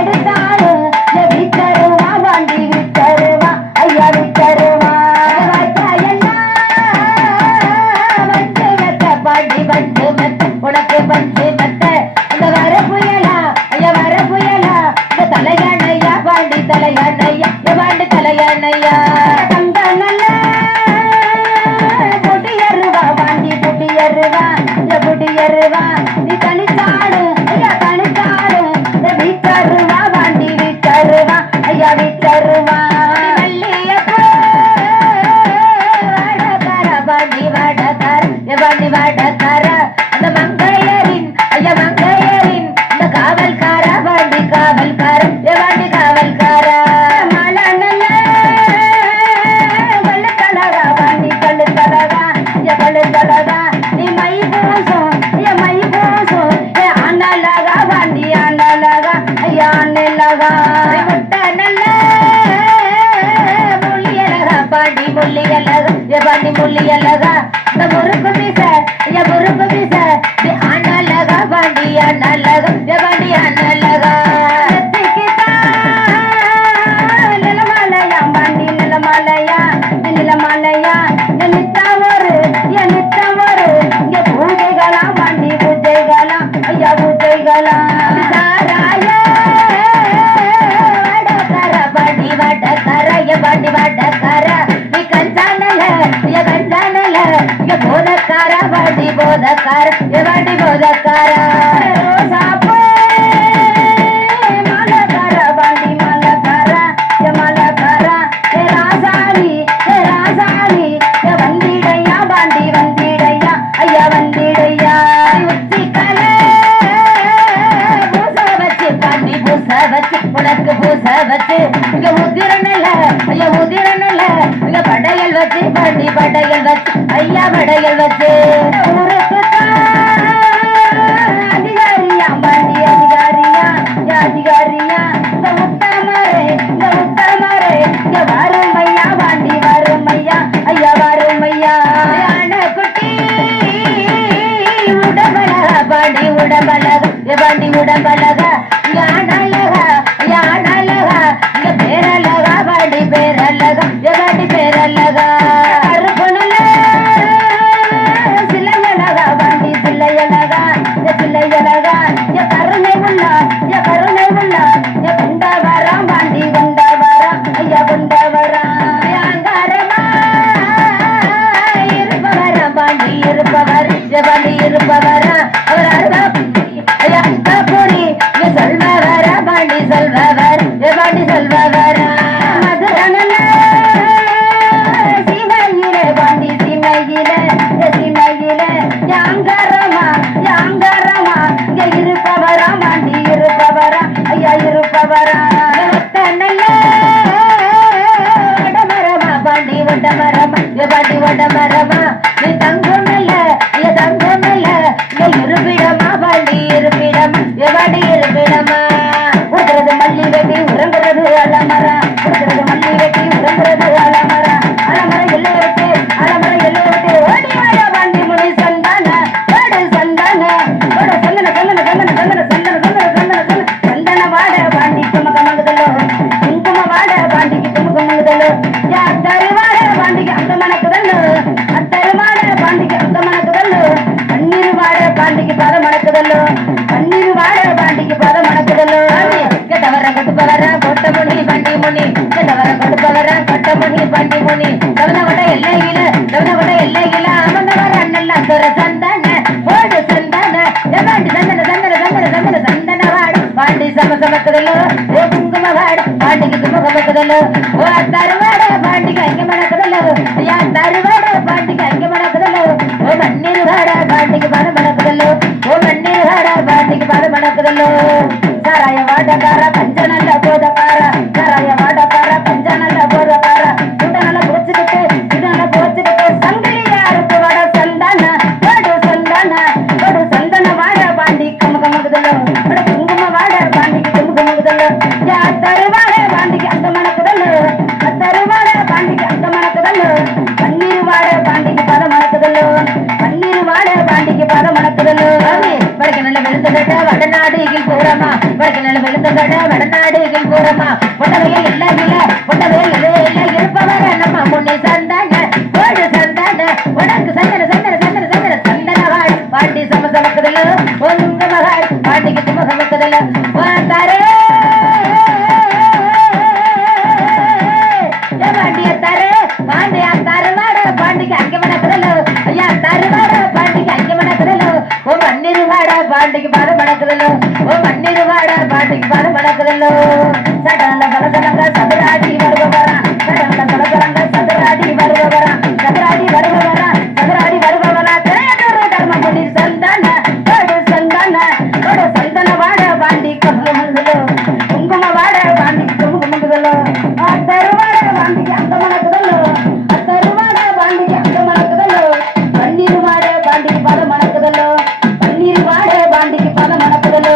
எடுத்தாலும் தலையானையா பாண்டி தலையானையா தங்க நல்ல புடியருவா பாண்டி புடியருவா புடியருவா நீ தனிச்சாடு ஐயா தனிச்சாடு வீச்சருவா பாண்டி வீச்சருவா ஐயா வீச்சருவா பாண்டி வாடக்கார அந்த மங்கையரின் ஐயா மங்கையரின் இந்த காவல்கார பாண்டி காவல்கார பாண்டி காவல்கார மலை நல்ல கழுத்தழகா பாண்டி கழுத்தழகா கழுத்தழகா நீ மை பூசும் மை பூசும் ஆண்டலகா பாண்டி ஆண்டலகா ஐயா ஆண்டலகா முட்ட நல்ல முள்ளியலகா பாண்டி முள்ளியலகா பாண்டி முள்ளியலகா இந்த முறுக்கு பீச முறுக்கு பீச ஆண்டலகா பாண்டி ஆண்டலகா பாண்டி ஆண்டலகா நிலமலையா பாண்டி நிலமலையா நிலமலையா நித்தமொரு நித்தமொரு இங்க பூஜைகளா பாண்டி பூஜைகளா ஐயா பூஜைகளா சாராய வடக்கர பாண்டி வடக்கர பாண்டி வடக்கர நீ கஞ்சானல கஞ்சானல இங்க போதக்கார பாண்டி போதக்கார பாண்டி போதக்கார ரோசாப்பூ மலக்கார பாண்டி மலக்கார மலக்கார ராசாணி ராசாணி வந்திடையா பாண்டி வந்திடையா ஐயா வந்திடையா உச்சிக்கல பூச வச்சு பாண்டி பூச வச்சு உனக்கு பூச வச்சு இங்க உதிரனல ஐயா உதிரனல இங்க படையல் வச்சு பாண்டி படையல் வச்சு ஐயா படையல் வச்சு ஊருக்கு அதிகாரியா பாண்டி அதிகாரியா அதிகாரியா இந்த உத்தமரே இங்க வறுமையா பாண்டி வறுமையா ஐயா வறுமையா குட்டி உடம்பலகா பாண்டி உடம்பலகா பாண்டி உடம்பலகா இங்க ஆடலகா ஐயா ஆடலகா இங்க பேரலகா பாண்டி பேரலகா பாண்டி பேரலகா கருப்புணல சிலையலகா பாண்டி சிலையலகா சிலையலகா கருணை உள்ள கருணை உள்ள கொண்டவரா பாண்டி கொண்டவரா ஐயா கொண்டவரா அங்காரமா இருப்பவரா பாண்டி இருப்பவர் பாண்டி இருப்பவரா அவர் ஐயா புரி சொல்பவரா பாண்டி சொல்பவர் பாண்டி சொல்பவரா மதுரனல சிமையிலே பாண்டி சிமையிலே சிமையிலே யாங்கரமா யாங்கரமா இங்க இருப்பவரா பாண்டி இருப்பவரா ஐயா இருப்பவரா நல்ல வடமரமா பாண்டி வடமரமா பாண்டி வடமரமா நீ தங்கம் நல்ல தங்கம் நல்ல இங்க இருப்பிடமா பாண்டி இருப்பிடம் பாண்டி இருப்பிடமா உடுக்கிறது மல்லி வெட்டி உறங்குறது அலமரா உடுக்கிறது மல்லி வெட்டி உறங்குறது அலமரா அலமர எல்லை விட்டு அலமர எல்லை விட்டு ஓடி வாயா பாண்டி முனி சந்தான ஓடு சந்தான ஓட சந்தன சந்தன சந்தன சந்தன சந்தன சந்தன சந்தன சந்தன சந்தன வாட பாண்டி குமகமங்குதலோ குங்கும வாட பாண்டிக்கு குமகமங்குதலோ அத்தரு வாட பாண்டிக்கு அந்த மணக்குதல்லோ அத்தரு வாட பாண்டிக்கு அந்த மணக்குதல்லோ பன்னீர் வாட பாண்டிக்கு பத மணக்குதல்லோ பன்னீர் வாட பாண்டிக்கு பத மணக்குதல்லோ கெட்டவர கொட்டுப்பவர கொட்ட முனி பண்டி முனி கெட்டவர கொட்டுப்பவர கொட்ட முனி பண்டி முனி கவனவட எல்லையில அமர்ந்தவர அண்ணெல்லாம் துற சந்தான ஓடு சந்தான பாண்டி சந்தன சந்தன சந்தன சந்தன சந்தன வாடு பாண்டி சமசமக்குதல்லோ குங்கும வாடு பாண்டிக்கு குமுகமக்குதல்லோ ஓ தருவாட பாண்டிக்கு அங்க மணக்குதல்லோ ஐயா தருவாட பாண்டிக்கு அங்க மணக்குதல்லோ ஓ மண்ணீர் வாட பாண்டிக்கு பத மணக்குதல்லோ ஓ மண்ணீர் வாட பாண்டிக்கு பத மணக்குதல்லோ சாராய வாடக்கார பஞ்ச நல்ல போதக்கார சாராய வாடக்கார பஞ்ச நல்ல போதக்கார சுட நல்ல போச்சுக்கிட்டு சங்கிலியாருக்கு வட சந்தான ஓடு சந்தன வாட பாண்டி கமகமகுதலோ ஓட குங்கும வாட பாண்டிக்கு குமுகமகுதலோ தருவாட பாண்டிக்கு அந்த மணக்குதல்லோ தருவாட பாண்டிக்கு அந்த மணக்குதல்லோ பன்னீர் வாட பாண்டிக்கு பத மணக்குதல்லோ பன்னீர் வாட பாண்டிக்கு பத மணக்குதல்லோ வடக்கு நல்ல வெளுத்தகட்ட வடநாடுகில் போறமா வடக்கு நல்ல வெளுத்தகட்ட வடநாடுகில் போறமா பொட்டவையே இல்ல பொட்டவையே இல்ல இருப்பவர நம்ம முன்னே சந்தான ஓடு சந்தான உனக்கு சந்தன சந்தன சந்தன சந்தன சந்தன வாடு பாண்டி சமசமக்குதல்லோ ஒங்க மகாள் பாண்டிக்கு சுமசமக்குதல்லோ தரே சடநல சலசலங்க சதுராடி வருபவரா சடநல சலசலங்க சதுராடி வருபவரா சதுராடி வருபவரா சதுராடி வருபவரா தேடூர் தர்மபுரி சந்தான கோடு சந்தான கோடு சந்தன வாட பாண்டி கம்புமுங்குதோ குங்கும வாட பாண்டி குங்குமுங்குதோ அத்தருவாட பாண்டி அந்த மணக்குதோ அத்தருவாட பாண்டி அந்த மணக்குதோ பன்னீர் வாட பாண்டி பத மணக்குதோ பன்னீர் வாட பாண்டிக்கு பத மணக்குதோ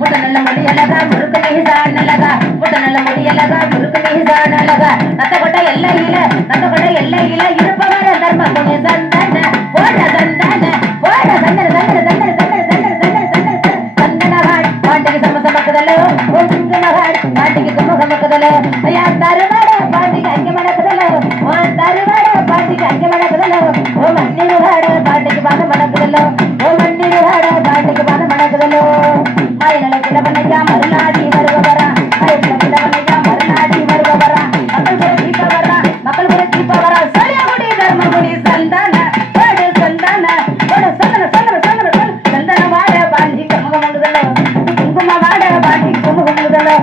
முட்ட நல்ல முடியலதா முறுக்கு நெய்சா நல்லதா முட்ட நல்ல முடியலதா முறுக்கு நெய்சா நல்லதா நத்த கொட்ட எல்லையில இருப்பவர தர்ம புண்ணிய சந்தன போட சந்தன போட சந்தன சந்தன சந்தன சந்தன சந்தன சந்தன சந்தன சந்தனவாள் பாண்டிக்கு சமசமக்குதலோ ஓ குங்குமவாள் பாண்டிக்கு குமுகமக்குதலோ ஐயா தருவாட பாண்டிக்கு அங்க மணக்குதலோ ஓ தருவாட பாண்டிக்கு அங்க மணக்குதலோ ஓ மண்ணிருவாட பாண்டிக்கு பாத மணக்குதலோ ஓ மண்ணிருவாட பாண்டிக்கு பாத மணக்குதலோ மயில கிழவனையா மறுநாடி வருபவரா மயில கிழவனையா மறுநாடி வருபவரா மக்கள் கூட தீபவரா சரியாகுடி தர்மகுடி சந்தான கோடு சந்தான கோடு சந்தன சந்தன சந்தன சந்தன வாட பாண்டி குமுகமுங்குதலோ குங்கும வாட பாண்டி குமுகமுங்குதலோ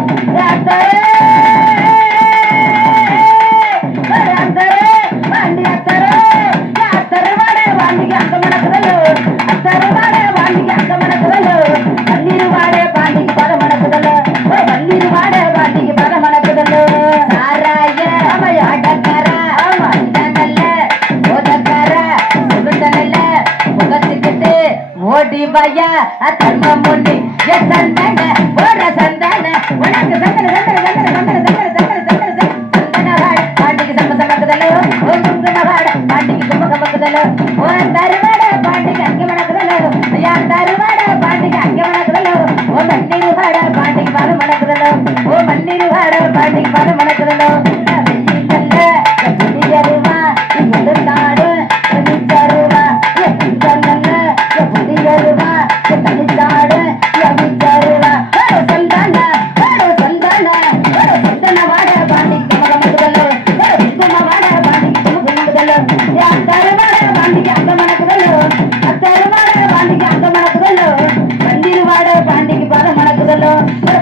பாண்டி அத்தரு வாட பாண்டிக்கு அங்க மணக்குதலோ அத்தரு வாட பாண்டிக்கு அங்க மணக்குதலோ பன்னீர் வாட பாண்டிக்கு பத மணக்குதலோ பன்னீர் வாட பாண்டிக்கு பத மணக்குதலோ சாராய அடக்கர நல்ல ஓதக்கர சுகுந்தனல்ல முகத்துக்கிட்டு ஓடி பையா தர்ம முன்னி சந்தன ஓட சந்தன உனக்கு சந்தன சந்தன சந்தன சந்தன சந்தன சந்தன சந்தன சந்தனவாள் பாண்டிக்கு சமசமக்குதலோ ஓ குங்குமவாட பாண்டிக்கு குமுகமக்குதலோ ஓ தருவாட பாண்டிக்கு அங்க மணக்குதலோ ஐயா தருவாட பாண்டிக்கு அங்க மணக்குதலோ ஓ மண்ணீர் வாட பாண்டிக்கு பாத மணக்குதலோ ஓ மண்ணீர் வாட பாண்டிக்கு பாத மணக்குதலோ புதியருவா நாடு தனிச்சருவா புதியருவா தனிச்சாடு தனிச்சருவா சந்தான சந்தான சந்தன வாட பாண்டிக்கு மகமகுதலோ குங்கும வாட பாண்டிக்கு குமுகமுங்குதலோ தருவாட பாண்டிக்கு அங்க மணக்குதலோ அத்தருவாட பாண்டிக்கு அங்க மணக்குதலோ பன்னீர் வாட பாண்டிக்கு பத மணக்குதலோ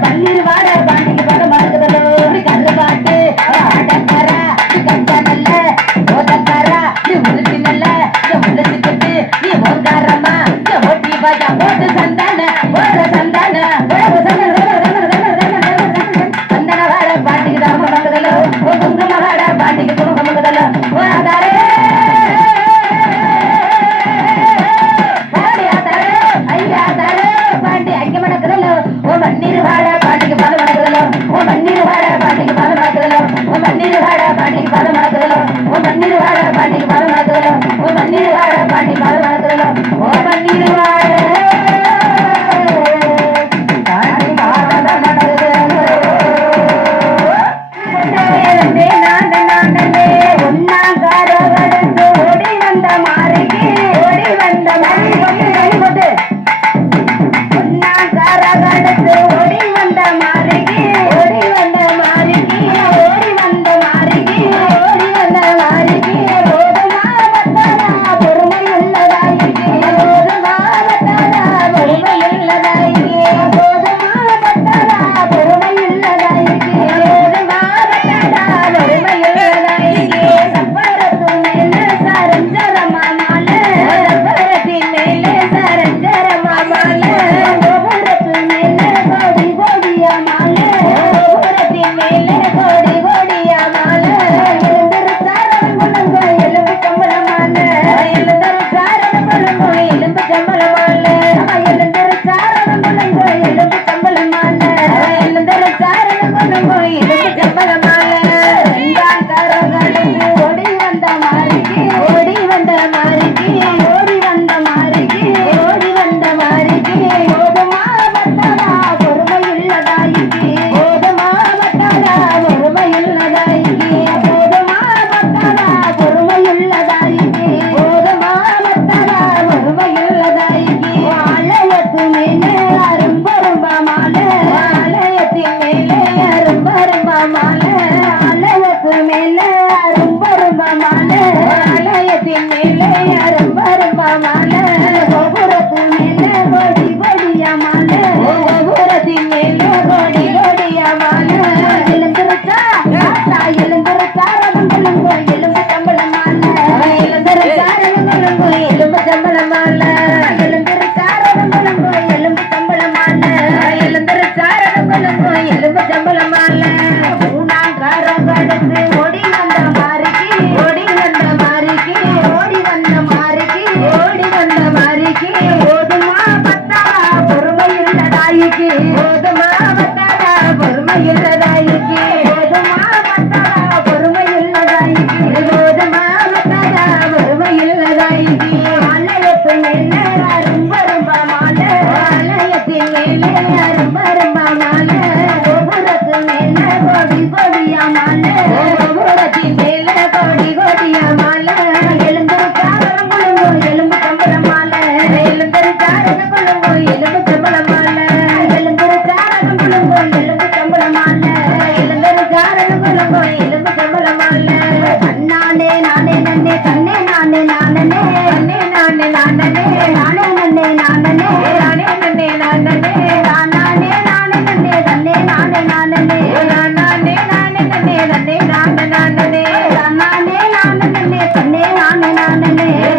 பன்னீர் வாட பாண்டிக்கு பத மணக்குதலோ கருவாட்டு அடக்கர கஞ்சனல்ல ஓதக்கர நீ உளுத்தி நல்ல உளுத்திக்கிட்டு நீ ஓங்காரம்மா ஓட்டி பாஜா போட்டு சந்தான ஓட சந்தான சந்தன வாட பாண்டிக்கு தர்ம மங்குதலோ ஓ குங்கும வாட பாண்டிக்கு குமுகமுங்குதலோ ஓ ஆதாரே பாண்டி அங்க மணக்குதலோ ஓ மண்ணீர் வாட பாண்டிக்கு பத மணக்குதலோ ஓ மண்ணீர் வாட பாண்டிக்கு பத மணக்குதலோ ஓ மண்ணீர் வாட பாண்டிக்கு பத மணக்குதலோ ஓ மண்ணீர் வாட பாண்டிக்கு பத மணக்குதலோ ஓ மண்ணீர் வாட பாண்டிக்கு பத மணக்குதலோ ஓ மண்ணீர் வாட ஓடி வந்த மாறிக்கு ஓடி வந்த மாறி ஓடி வந்த மாறிக்கு ஓடி வந்த மாறிக்கு ஓடி வந்த மாறிக்கு ஓடி வந்த மாறிக்கு போதுமா வட்டாரா பொறுமை உள்ளதாயிக்கு போதுமா வட்டாரா பொறுமை உள்ளதாயிக்கு போதுமா வட்டாரா பொறுமை உள்ளதாயிக்கு போதுமா வட்டாரா பொறுமை கோடி கோடியா மாலை கோபுரத்தின் மேல கோடி கோடியா மாலை எழுந்திருக்காரன் குழுங்கோ எலும்பு கம்பள மாலை எழுந்திருக்காரன் குழுங்கோ எலும்பு கம்பள மாலை எழுந்திருக்காரன் குழுங்கோ எலும்பு கம்பள மாலை எழுந்திருக்காரன் குழுங்கோ எலும்பு கம்பள மாலை நானே நானே நன்னே கண்ணே நானே நானே நானே நானே நானே நானே நன்னே நானே நானே நன்னே நானே நானே நானே நன்னே கண்ணே நானே நானே நானே நானே நன்னே நன்னே நானே நானே நானே நானே நன்னே கண்ணே நானே நானே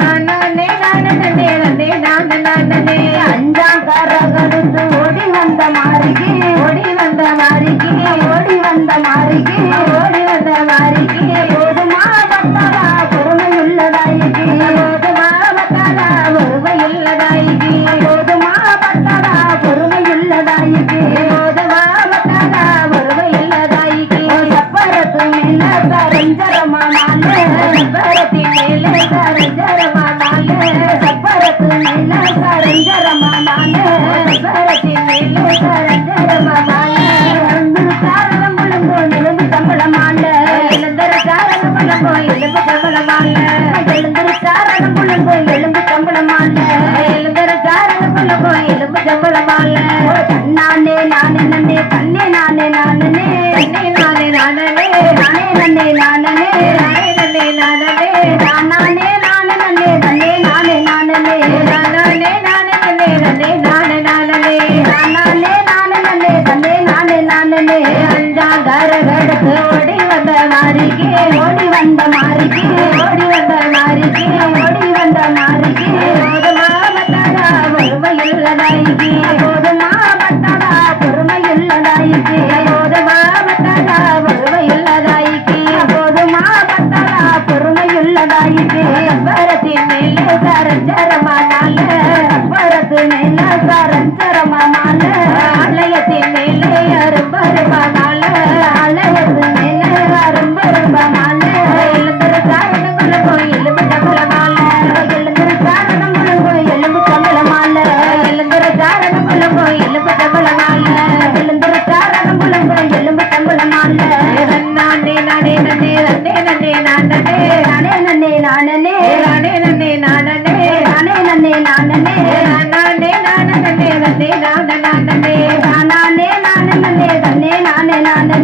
நானே நானே நன்னே நன்னே நானே நானே அஞ்சாம் கரகடுத்து ஓடி வந்த மாரிக்கு ஓடி வந்த மாரிக்கு ஓடி வந்த மாரிக்கு ஓடி வந்த மாரிக்கு போதுமா பத்தாதா பொறுமையுள்ளதாயிக்கு போதுமா பத்தாதா பொறுமையுள்ளதாயிக்கு போதுமா பத்தாதா பொறுமையுள்ளதாயிக்கு போதுமா பத்தாதா பொறுமையுள்ளதாயிக்கு சப்பரத்து மேல சரஞ்சரமா மாலை சப்பரத்தின் மேல சரஞ்சரமா மாலை சப்பரத்து மேல சரஞ்சரமா மாலை சப்பரத்தின் மேல சரஞ்சரமா மாலை காரணம் முழுங்கோ எலும்பு சம்பள மாலை எழுந்தர காரணம் முழுங்கோ எலும்பு சம்பள மாலை எழுந்தர காரணம் முழுங்கோ எலும்பு சம்பள மாலை எழுந்தர காரணம் முழுங்கோ எலும்பு சம்பள மாலை நானே நானே நன்னே கண்ணே நானே நானே கண்ணே நானே நானே நானே நன்னே நானே நானே நன்னே நானே நானே நானே நன்னே கண்ணே நானே நானே நானே நானே நன்னே நன்னே நானே நானே நானே நானே நன்னே கண்ணே நானே நானே அஞ்சாம் கரகடுத்து ஓடி வந்த மாரிக்கு ஓடி வந்த மாரிக்கு ஓடி வந்த மாரிக்கு ஓடி வந்த மாரிக்கு போதுமா பத்தாதா பொறுமையுள்ளதாயிக்கு போதுமா பத்தாதா பொறுமையுள்ளதாயிக்கு போதுமா பத்தாதா பொறுமையுள்ளதாயிக்கு போதுமா பத்தாதா பொறுமையுள்ளதாயிக்கு சப்பரத்தின் மேல சரஞ்சரமா மாலை சப்பரத்து மேல சரஞ்சரமா மாலை ஆலயத்தின் மேலே அரும்பருமா மாலை ஆலயத்து மேல அரும்பருமா மாலை எழுந்திரு காரணம் குழுங்கோ எலும்பு கம்பள மாலை எழுந்திரு காரணம் குழுங்கோ எலும்பு கம்பள மாலை எழுந்திரு காரணம் குழுங்கோ எலும்பு கம்பள மாலை எழுந்திரு காரணம் குழுங்கோ எலும்பு கம்பள மாலை நானே நானே நன்னே நன்னே நன்னே நானே நானே நன்னே நானே நானே நன்னே நானே நானே நன்னே நானே நானே நானே நன்னே நன்னே நானே நானே நானே நானே நன்னே கண்ணே நானே நானே நானே நானே நன்னே நன்னே நானே நானே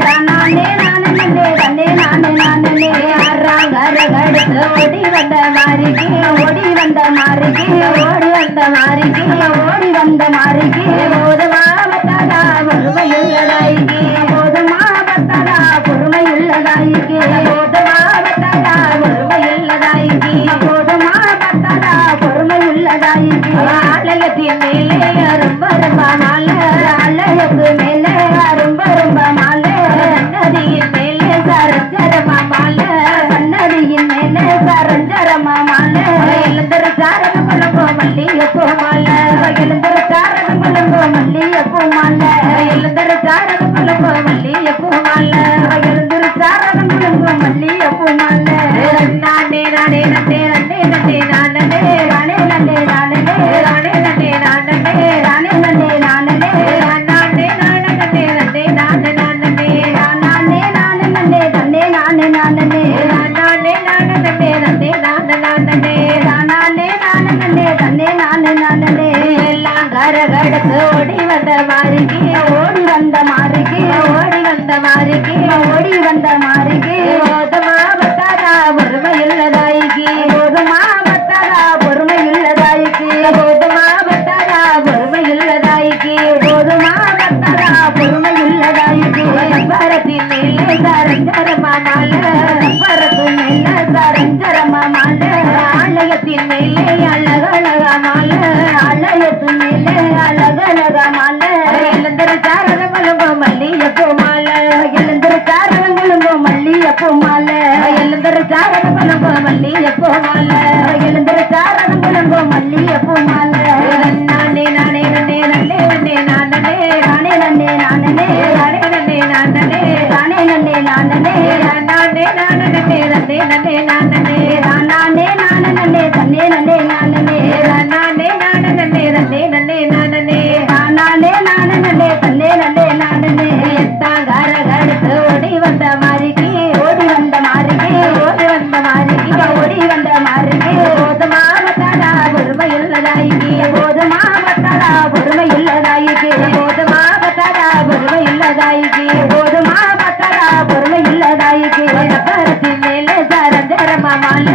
நானே நானே நன்னே கண்ணே நானே நானே ஆறாங்கரகடுத்து ஓடி வந்த மாரிக்கு ஓடி வந்த மாரிக்கு ஓடி வந்த மாரிக்கு ஓடி வந்த மாரிக்கு போதுமா பத்தாதா பொறுமையுள்ளதாயிக்கு போதுமா பத்தாதா பொறுமையுள்ளதாயிக்கு போதுமா பத்தாதா பொறுமையுள்ளதாயிக்கு போதுமா பத்தாதா பொறுமையுள்ளதாயிக்கு ஆலயத்தின் மேலே அரும்பரும்பா மாலை ஆலயத்து மேலே அரும்பரும்பா மாலை சன்னதியின் மேலே சரஞ்சரமா மாலை சன்னதியின் மேலே சரஞ்சரமா மாலை எழுந்தர சாரணம் குழுங்கோ மல்லியப்பூ மாலை எழுந்தர சாரணம் குழுங்கோ மல்லியப்பூ மாலை எழுந்தர சாரணம் குழுங்கோ மல்லியப்பூ மாலை எழுந்தர சாரணம் குழுங்கோ மல்லியப்பூ மாலை நானே நானே நன்னே நன்னே நன்னே நானே நானே நன்னே நானே நானே நன்னே நானே நானே நன்னே நானே நானே நானே நன்னே நன்னே நானே நானே நானே நானே நன்னே கண்ணே நானே நானே நானே நானே நன்னே நன்னே நானே நானே நானே நானே நன்னே கண்ணே நானே நானே எல்லாம் கரகடுத்து ஓடி வந்த மாரிக்கு ஓடி வந்த மாரிக்கு ஓடி வந்த மாரிக்கு ஓடி வந்த மாரிக்கு போதுமா பத்தாதா பொறுமையுள்ளதாயிக்கு போதுமா பத்தாதா பொறுமையுள்ளதாயிக்கு போதுமா பத்தாதா பொறுமையுள்ளதாயிக்கு போதுமா பத்தாதா பொறுமையுள்ளதாயிக்கு சப்பரத்தின் மேலே சரஞ்சரமா மாலை சப்பரத்து மேல சரஞ்சரமா மாலை ஆலயத்தின் மேலே அழகழகா மாலை ஆலயத்து மேலே அழகழகா மாலை எழுந்திர சாரணம் குழுங்கோ மல்லியப்பூ மாலை எழுந்திர சாரணம் குழுங்கோ மல்லியப்பூ மாலை எழுந்திர சாரணம் குழுங்கோ மல்லியப்பூ மாலை எழுந்திர சாரணம் குழுங்கோ மல்லியப்பூ மாலை நானே நானே நன்னே நன்னே நன்னே நானே நானே நன்னே நானே நானே நன்னே நானே நானே நன்னே நானே நானே நானே நன்னே நன்னே நன்னே நானே நானே நானே நன்னே கண்ணே நன்னே நானே நானே நானே நன்னே நன்னே நன்னே நானே நானே நானே பொறுமை இல்லதாய்க்கு போதுமா பத்தரா பொறுமை இல்லதாய்க்கு பரத்து மேலே சரஞ்சரமா மாலை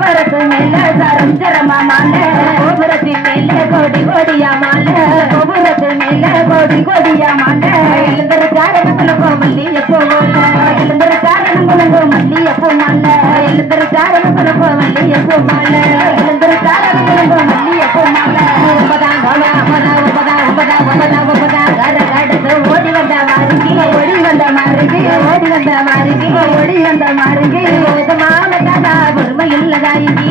பரத்து மேலே சரஞ்சரமா மாலை கோபுரத்தின் மேலே கோடி கோடியா மாலை கோபுரத்து மேலே கோடி கோடியா மாலை எழுந்தரு சாரணங்களுக்கோ மல்லியப்போ மாலை எழுந்தரு சாரணங்களுக்கோ மல்லியப்போ மாலை எழுந்தரு சாரணங்களுக்கோ மல்லியப்போ மாலை எழுந்தரு சாரணங்களுக்கோ மல்லியப்போ மாலை ஒன்பதாம் ஓடி வந்த மாறுகி ஓடி வந்த மாறுகி ஓடி வந்த மாறுகி ஓடி வந்த மாறுகி மாமதானா பொறுமை இல்லதாயிகி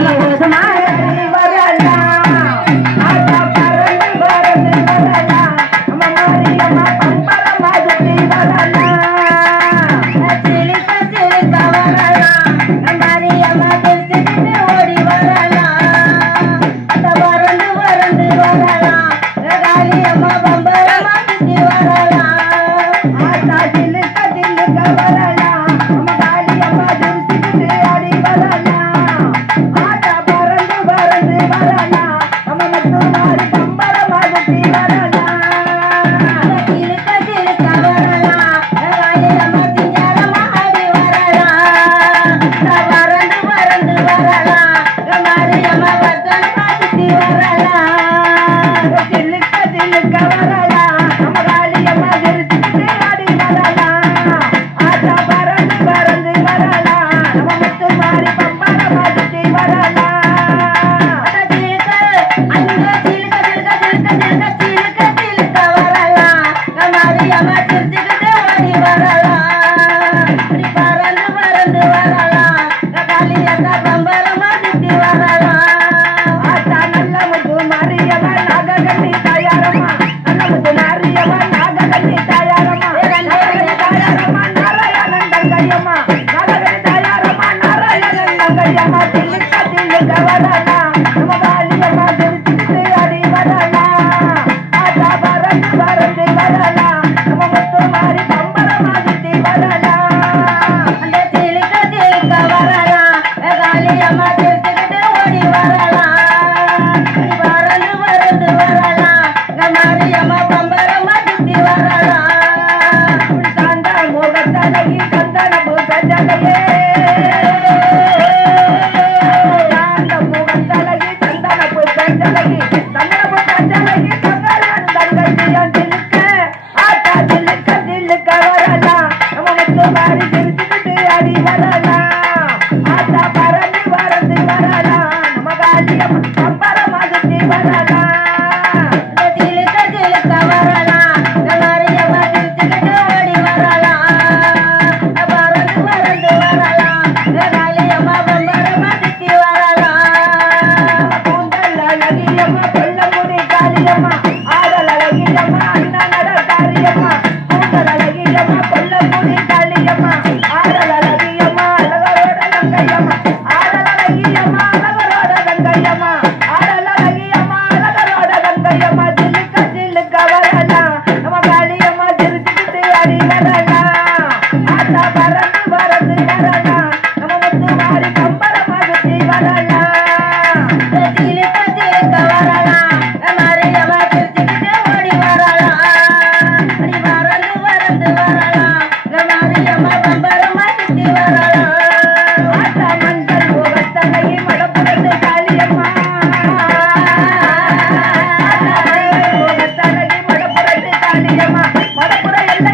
மடப்புற எல்லை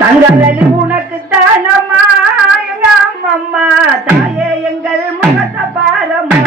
தங்கரளி உனக்கு தானம்மா எங்க அம்மம்மா தாயே எங்கள் முகத்தை பாரம்மா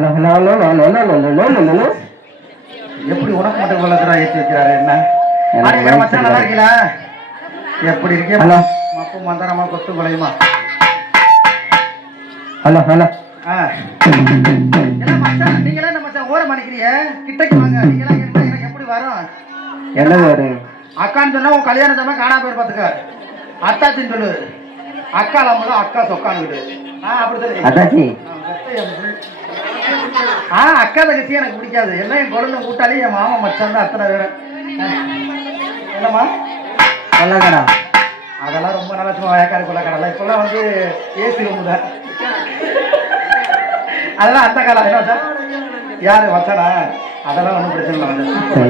hello hello hello hello hello hello hello. எப்படி உனக்கு மட்டும் வளர்த்துறா ஏற்றி வைக்கிறாரு என்ன? மச்சான் நல்லா இருக்கீங்களா? எப்படி இருக்கே? ஹலோ. மப்பு மந்தரமா கொத்து குலையுமா? Hello hello. என்ன மச்சான் நீங்களே என்ன மச்சான் ஓரம் அடிக்கிறீங்க? கிட்டக்கு வாங்க. நீங்களா கேட்டா எனக்கு எப்படி வரும்? என்னது வரும்? அக்கான்னு சொன்னா உன் கல்யாண சமயம் காணா போய் பார்த்துக்க. அத்தாச்சின்னு சொல்லு. அக்கா இல்லாம அக்கா சொக்கானுக்கிட்டு. அப்படி சொல்லு. அதாச்சி. அக்கா தங்கச்சி எனக்கு பிடிக்காது. எல்லாம் என் குழந்தை கூட்டாளி என் மாமா மச்சான் தான் அத்தனை வேற. என்னம்மா கொள்ளக்கடா? அதெல்லாம் ரொம்ப நல்லா சும்மா வயக்காடு கொள்ளக்கடலாம். இப்பெல்லாம் வந்து ஏசி ரூம் தான். அதெல்லாம் அந்த காலம் என்ன சார்? யாரு வச்சானா? அதெல்லாம் ஒன்றும் பிரச்சனை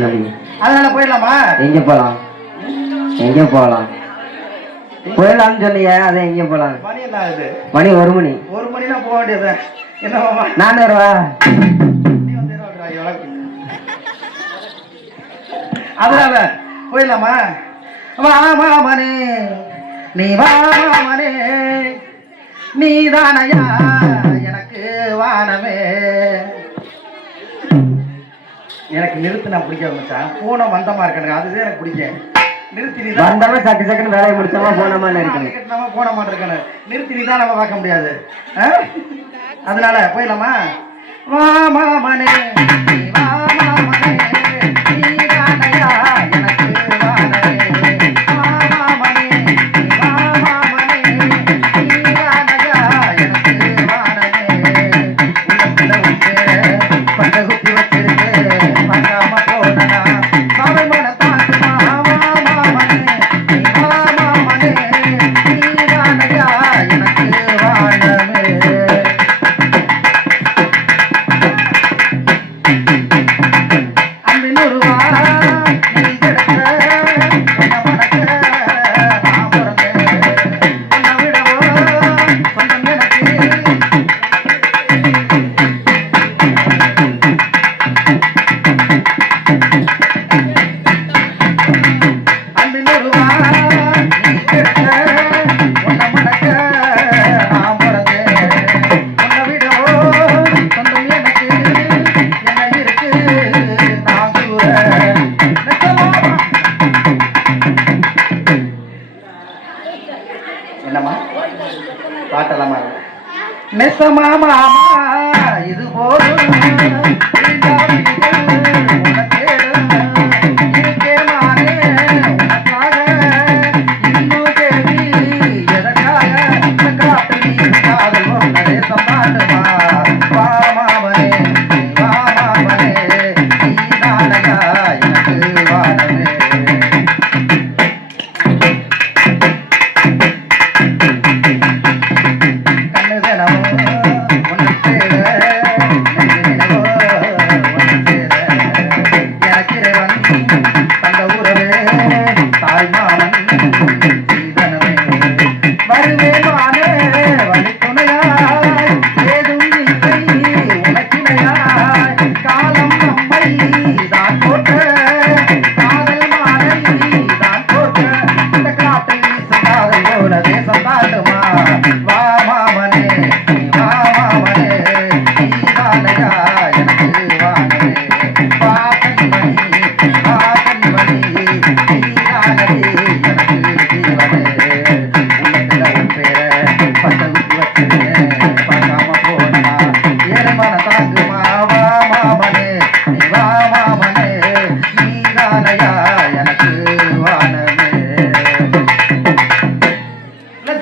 இல்லை. அதனால போயிடலாமா? எங்க போலாம்? எங்க போலாம்? போயிடலாம்னு சொன்னீங்க. அதை எங்க போலாம்? மணி என்ன ஆகுது? மணி 1 மணி. 1 மணினா போக வேண்டியது. என்னவாமா? 400 ரூபா. அதனால போயிடலாமா? வாமாமனே நீ வாமாமனே நீதானையா எனக்கு வானமே. எனக்கு நிறுத்தினா பிடிக்காது மச்சான். போன மந்தமா இருக்கணும், அதுதான் எனக்கு பிடிக்கும். நிறுத்தி நீ வந்தவன் சக்கு சக்குன்னு வேலையை முடிச்சோமா போனோமா இருக்கணும். நம்ம போன மாட்டேன் இருக்கணும். நிறுத்தி நீ தான் நம்ம பார்க்க முடியாது. அதனால போயிடலாமா? வாமாமனே நீ வாமாமனே நீதானையா எனக்கு வானமே. வாமாமனே நீ வாமாமனே நீதானையா எனக்கு வானமே. உள்ளத்துல உண்டு பட்ட குத்தி வச்சிருக்கு பார்க்காம போனா பாவை மன தாக்குமா. வாமாமனே நீ வாமாமனே நீதானையா எனக்கு வானமே. அன்பினுருவா நீ கிடக்க உன்னை மணக்க நான் பிறந்தேன். உன்னை விடவோ சொந்தம் எனக்கு. அன்பினுருவா நீ கிடக்க உன்னை மணக்க நான் பிறந்தேன். உன்னை விடவோ சொந்தம் எனக்கு. என்ன இருக்கு நான் கூற நெசமாமா. என்னம்மா பாட்டலாமா? நெசமாமா இது போதும்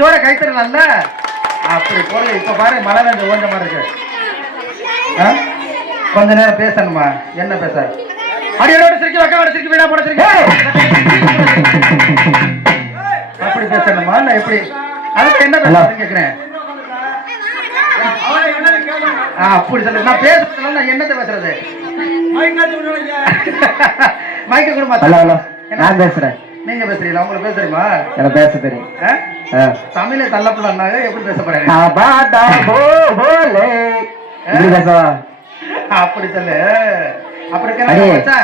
ஜோர கைத்தறல. அப்படி போற இப்ப பாரு மழை வந்து ஓஞ்ச மாதிரி இருக்கு. கொஞ்ச நேரம் பேசணுமா? என்ன பேச? அடியோட சிரிக்கி வக்கவோட சிரிக்கி வீணா போட சிரிக்கி அப்படி பேசணுமா? இல்ல எப்படி? அதுக்கு என்ன பேசுறேன்னு கேக்குறேன். அப்படி சொல்லு. நான் பேசுறதுல நான் என்னத்தை பேசுறது? மைக்க கொடுமா. Hello hello. நான் பேசுறேன். நீங்க பேசுறீங்களா? உங்களுக்கு பேச தெரியுமா? எனக்கு பேச தெரியும். தமிழை தள்ளப்படனாங்க எப்படி பேச போறாங்க? அப்படி சொல்லு. அப்படி இருக்க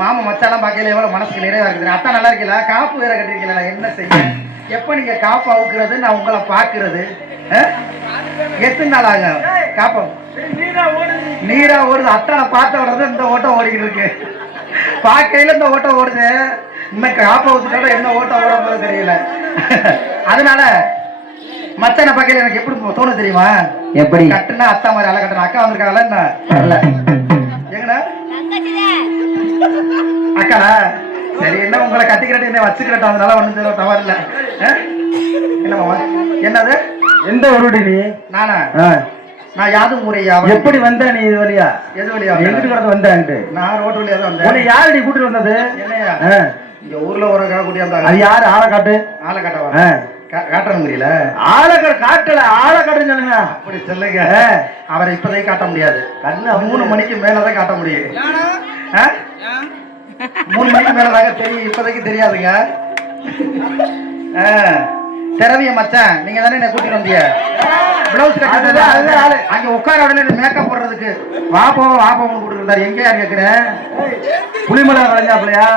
மாமா மச்சாலாம் பார்க்கல எவ்வளவு மனசுக்கு நிறைவா இருக்குது. அத்தா நல்லா இருக்கீங்களா? காப்பு வேற கட்டிருக்கீங்களா? என்ன செய்ய? எப்ப நீங்க காப்பு அவுக்குறது நான் உங்களை பாக்குறது? எத்தனை நாள் ஆகும் காப்பம்? நீரா ஓடுது. அத்தனை பார்த்த உடனே இந்த ஓட்டம் ஓடிக்கிட்டு இருக்கு. பார்க்கையில இந்த ஓட்டம் ஓடுது. இன்னும் காப்ப ஊத்துட்டா என்ன ஓட்டம் ஓட போது தெரியல. அதனால மச்சான பார்க்கையில எனக்கு எப்படி தோணும் தெரியுமா? எப்படி? கட்டுனா அத்தா மாதிரி அலை கட்டணும். அக்கா வந்திருக்காங்களா என்ன? வரல. எங்கண்ணா அக்கா? சரி, என்ன உங்களை கட்டிக்கிறட்டு என்ன வச்சுக்கிறட்டும், அதனால ஒண்ணும் தவறு இல்லை. என்னம்மா என்னது? எந்த ஊருடி நீ? நானா? நான் யாதும் முறையா. எப்படி வந்த நீ இது வழியா? எது வழியா? எங்கிட்டு கடந்து வந்தான்ட்டு? நான் ரோட்டு வழியா தான் வந்தேன். உன்னை யாரு நீ கூட்டிட்டு வந்தது? என்னையா? இங்க ஊர்ல ஒரு கூட்டியா இருந்தாங்க. அது யாரு? ஆளை காட்டு. ஆளை காட்டவா? காட்டணும் முடியல. ஆளை காட்டல, ஆளை காட்டுன்னு சொல்லுங்க. அப்படி சொல்லுங்க. அவரை இப்போதைக்கு காட்ட முடியாது. கண்ணு 3 மணிக்கு மேலதான் காட்ட முடியும். 3 மணிக்கு மேலதாங்க தெரியும், இப்போதைக்கு தெரியாதுங்க. திரவிய மச்சான், நீங்க தானே என்ன கூட்டிட்டு வந்தீங்க? பிளவுஸ் கட்டது அங்க உட்கார உடனே மேக்கப் போடுறதுக்கு வாப்போம் கூட்டிட்டு இருந்தாரு. எங்க யார் கேட்கிறேன்? புளிமலை வளைஞ்சாப்பிலையா?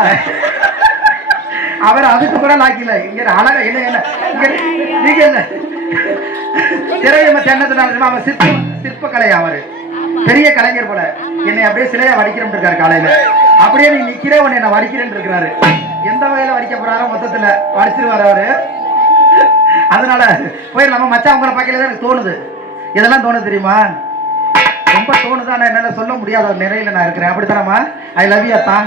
அவர் அதுக்கு கூட லாக்கில. இங்க அழகா என்ன நீங்க என்ன திரைய மச்சான்? அவன் சிற்ப கலை, அவரு பெரிய கலைஞர் போல. என்னை அப்படியே சிலையா வடிக்கிறேன் இருக்காரு. காலையில அப்படியே நீ நிக்கிற உன்னை என்ன வடிக்கிறேன்னு இருக்கிறாரு. எந்த வகையில வடிக்க போறாரோ மொத்தத்துல வடிச்சிருவாரு அவரு. அதனால போய் நம்ம மச்சான் உங்களை பார்க்கல தான் எனக்கு தோணுது. இதெல்லாம் தோணுது தெரியுமா? ரொம்ப தோணுது. ஆனா என்னால சொல்ல முடியாத ஒரு நிறையில நான் இருக்கிறேன். அப்படித்தானம்மா? ஐ லவ் யூ அத்தா.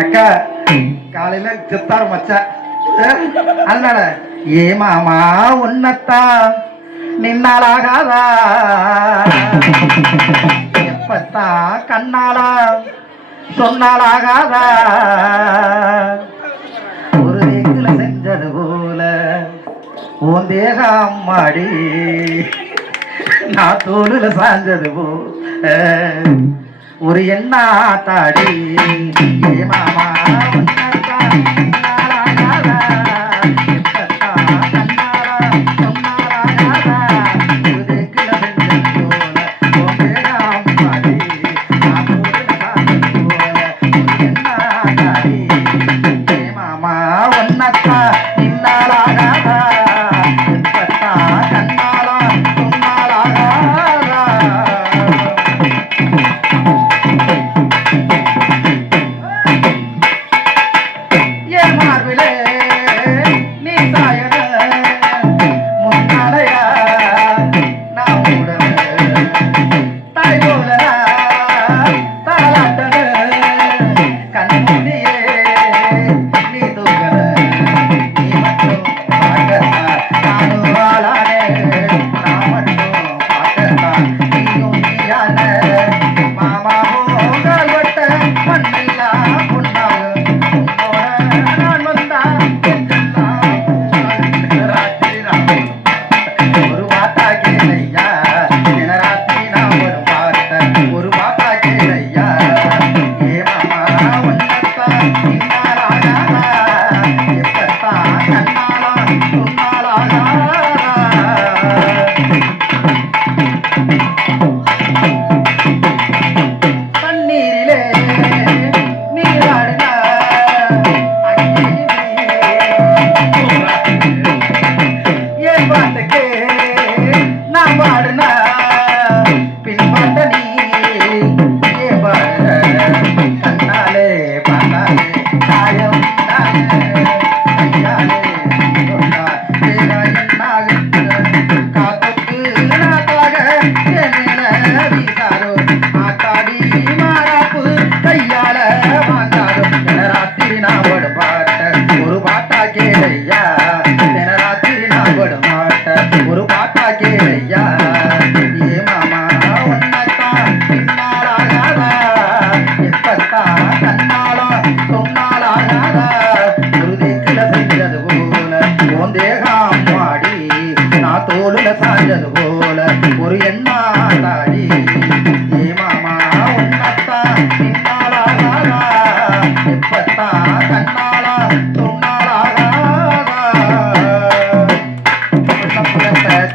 அக்கா காலையில செத்தாரு மச்சான். அதனால ஏ மாமா உன்னத்தான் நின்னாலாகாதா, எப்பத்தான் கண்ணாலா சொன்னாலாகாதா, ஒரு தேக்குல செஞ்சது போல உன் தேகம் மாடி நான் தோளுல சாஞ்சது போ ஒரு எண்ணா தாடி. ஏ மாமா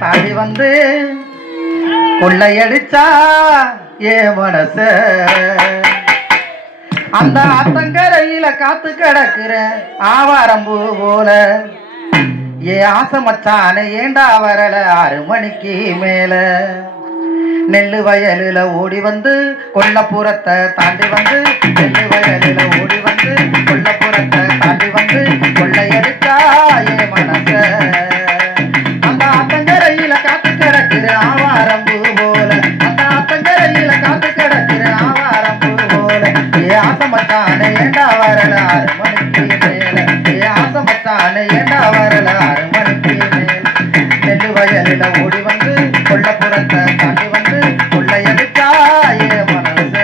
தாடி வந்து கொள்ளையடிச்சா ஏ மனச அந்த ஆத்தங்கரையில காத்து கிடக்குற ஆவாரம்பூ போல ஏ ஆசை மச்சான ஏண்டா வரல 6 மணிக்கு மேல நெல்லு வயலில ஓடி வந்து கொல்லப்புறத்தை தாண்டி வந்து நெல்லு வயலில ஓடி வந்து கொல்லப்புறத்தை தாண்டி வந்து கொள்ளையடிச்சாயே மனச அந்த ஆத்தங்கரையில காத்து கிடக்குற ஆவாரம்பூ போல அந்த ஆத்தங்கரையில காத்து கிடக்குற ஆவாரம்பூ போல ஏ ஆசமத்தானே ஏண்டா வரல 6 மணிக்கு மேல ஏ ஆசமத்தானே ஏண்டா வரல 6 மணிக்கு மேல நெல்லு வயலில ஓடி வந்து கொல்லப்புறத்தை தாண்டி வந்து கொள்ளையடிச்சாயே மனச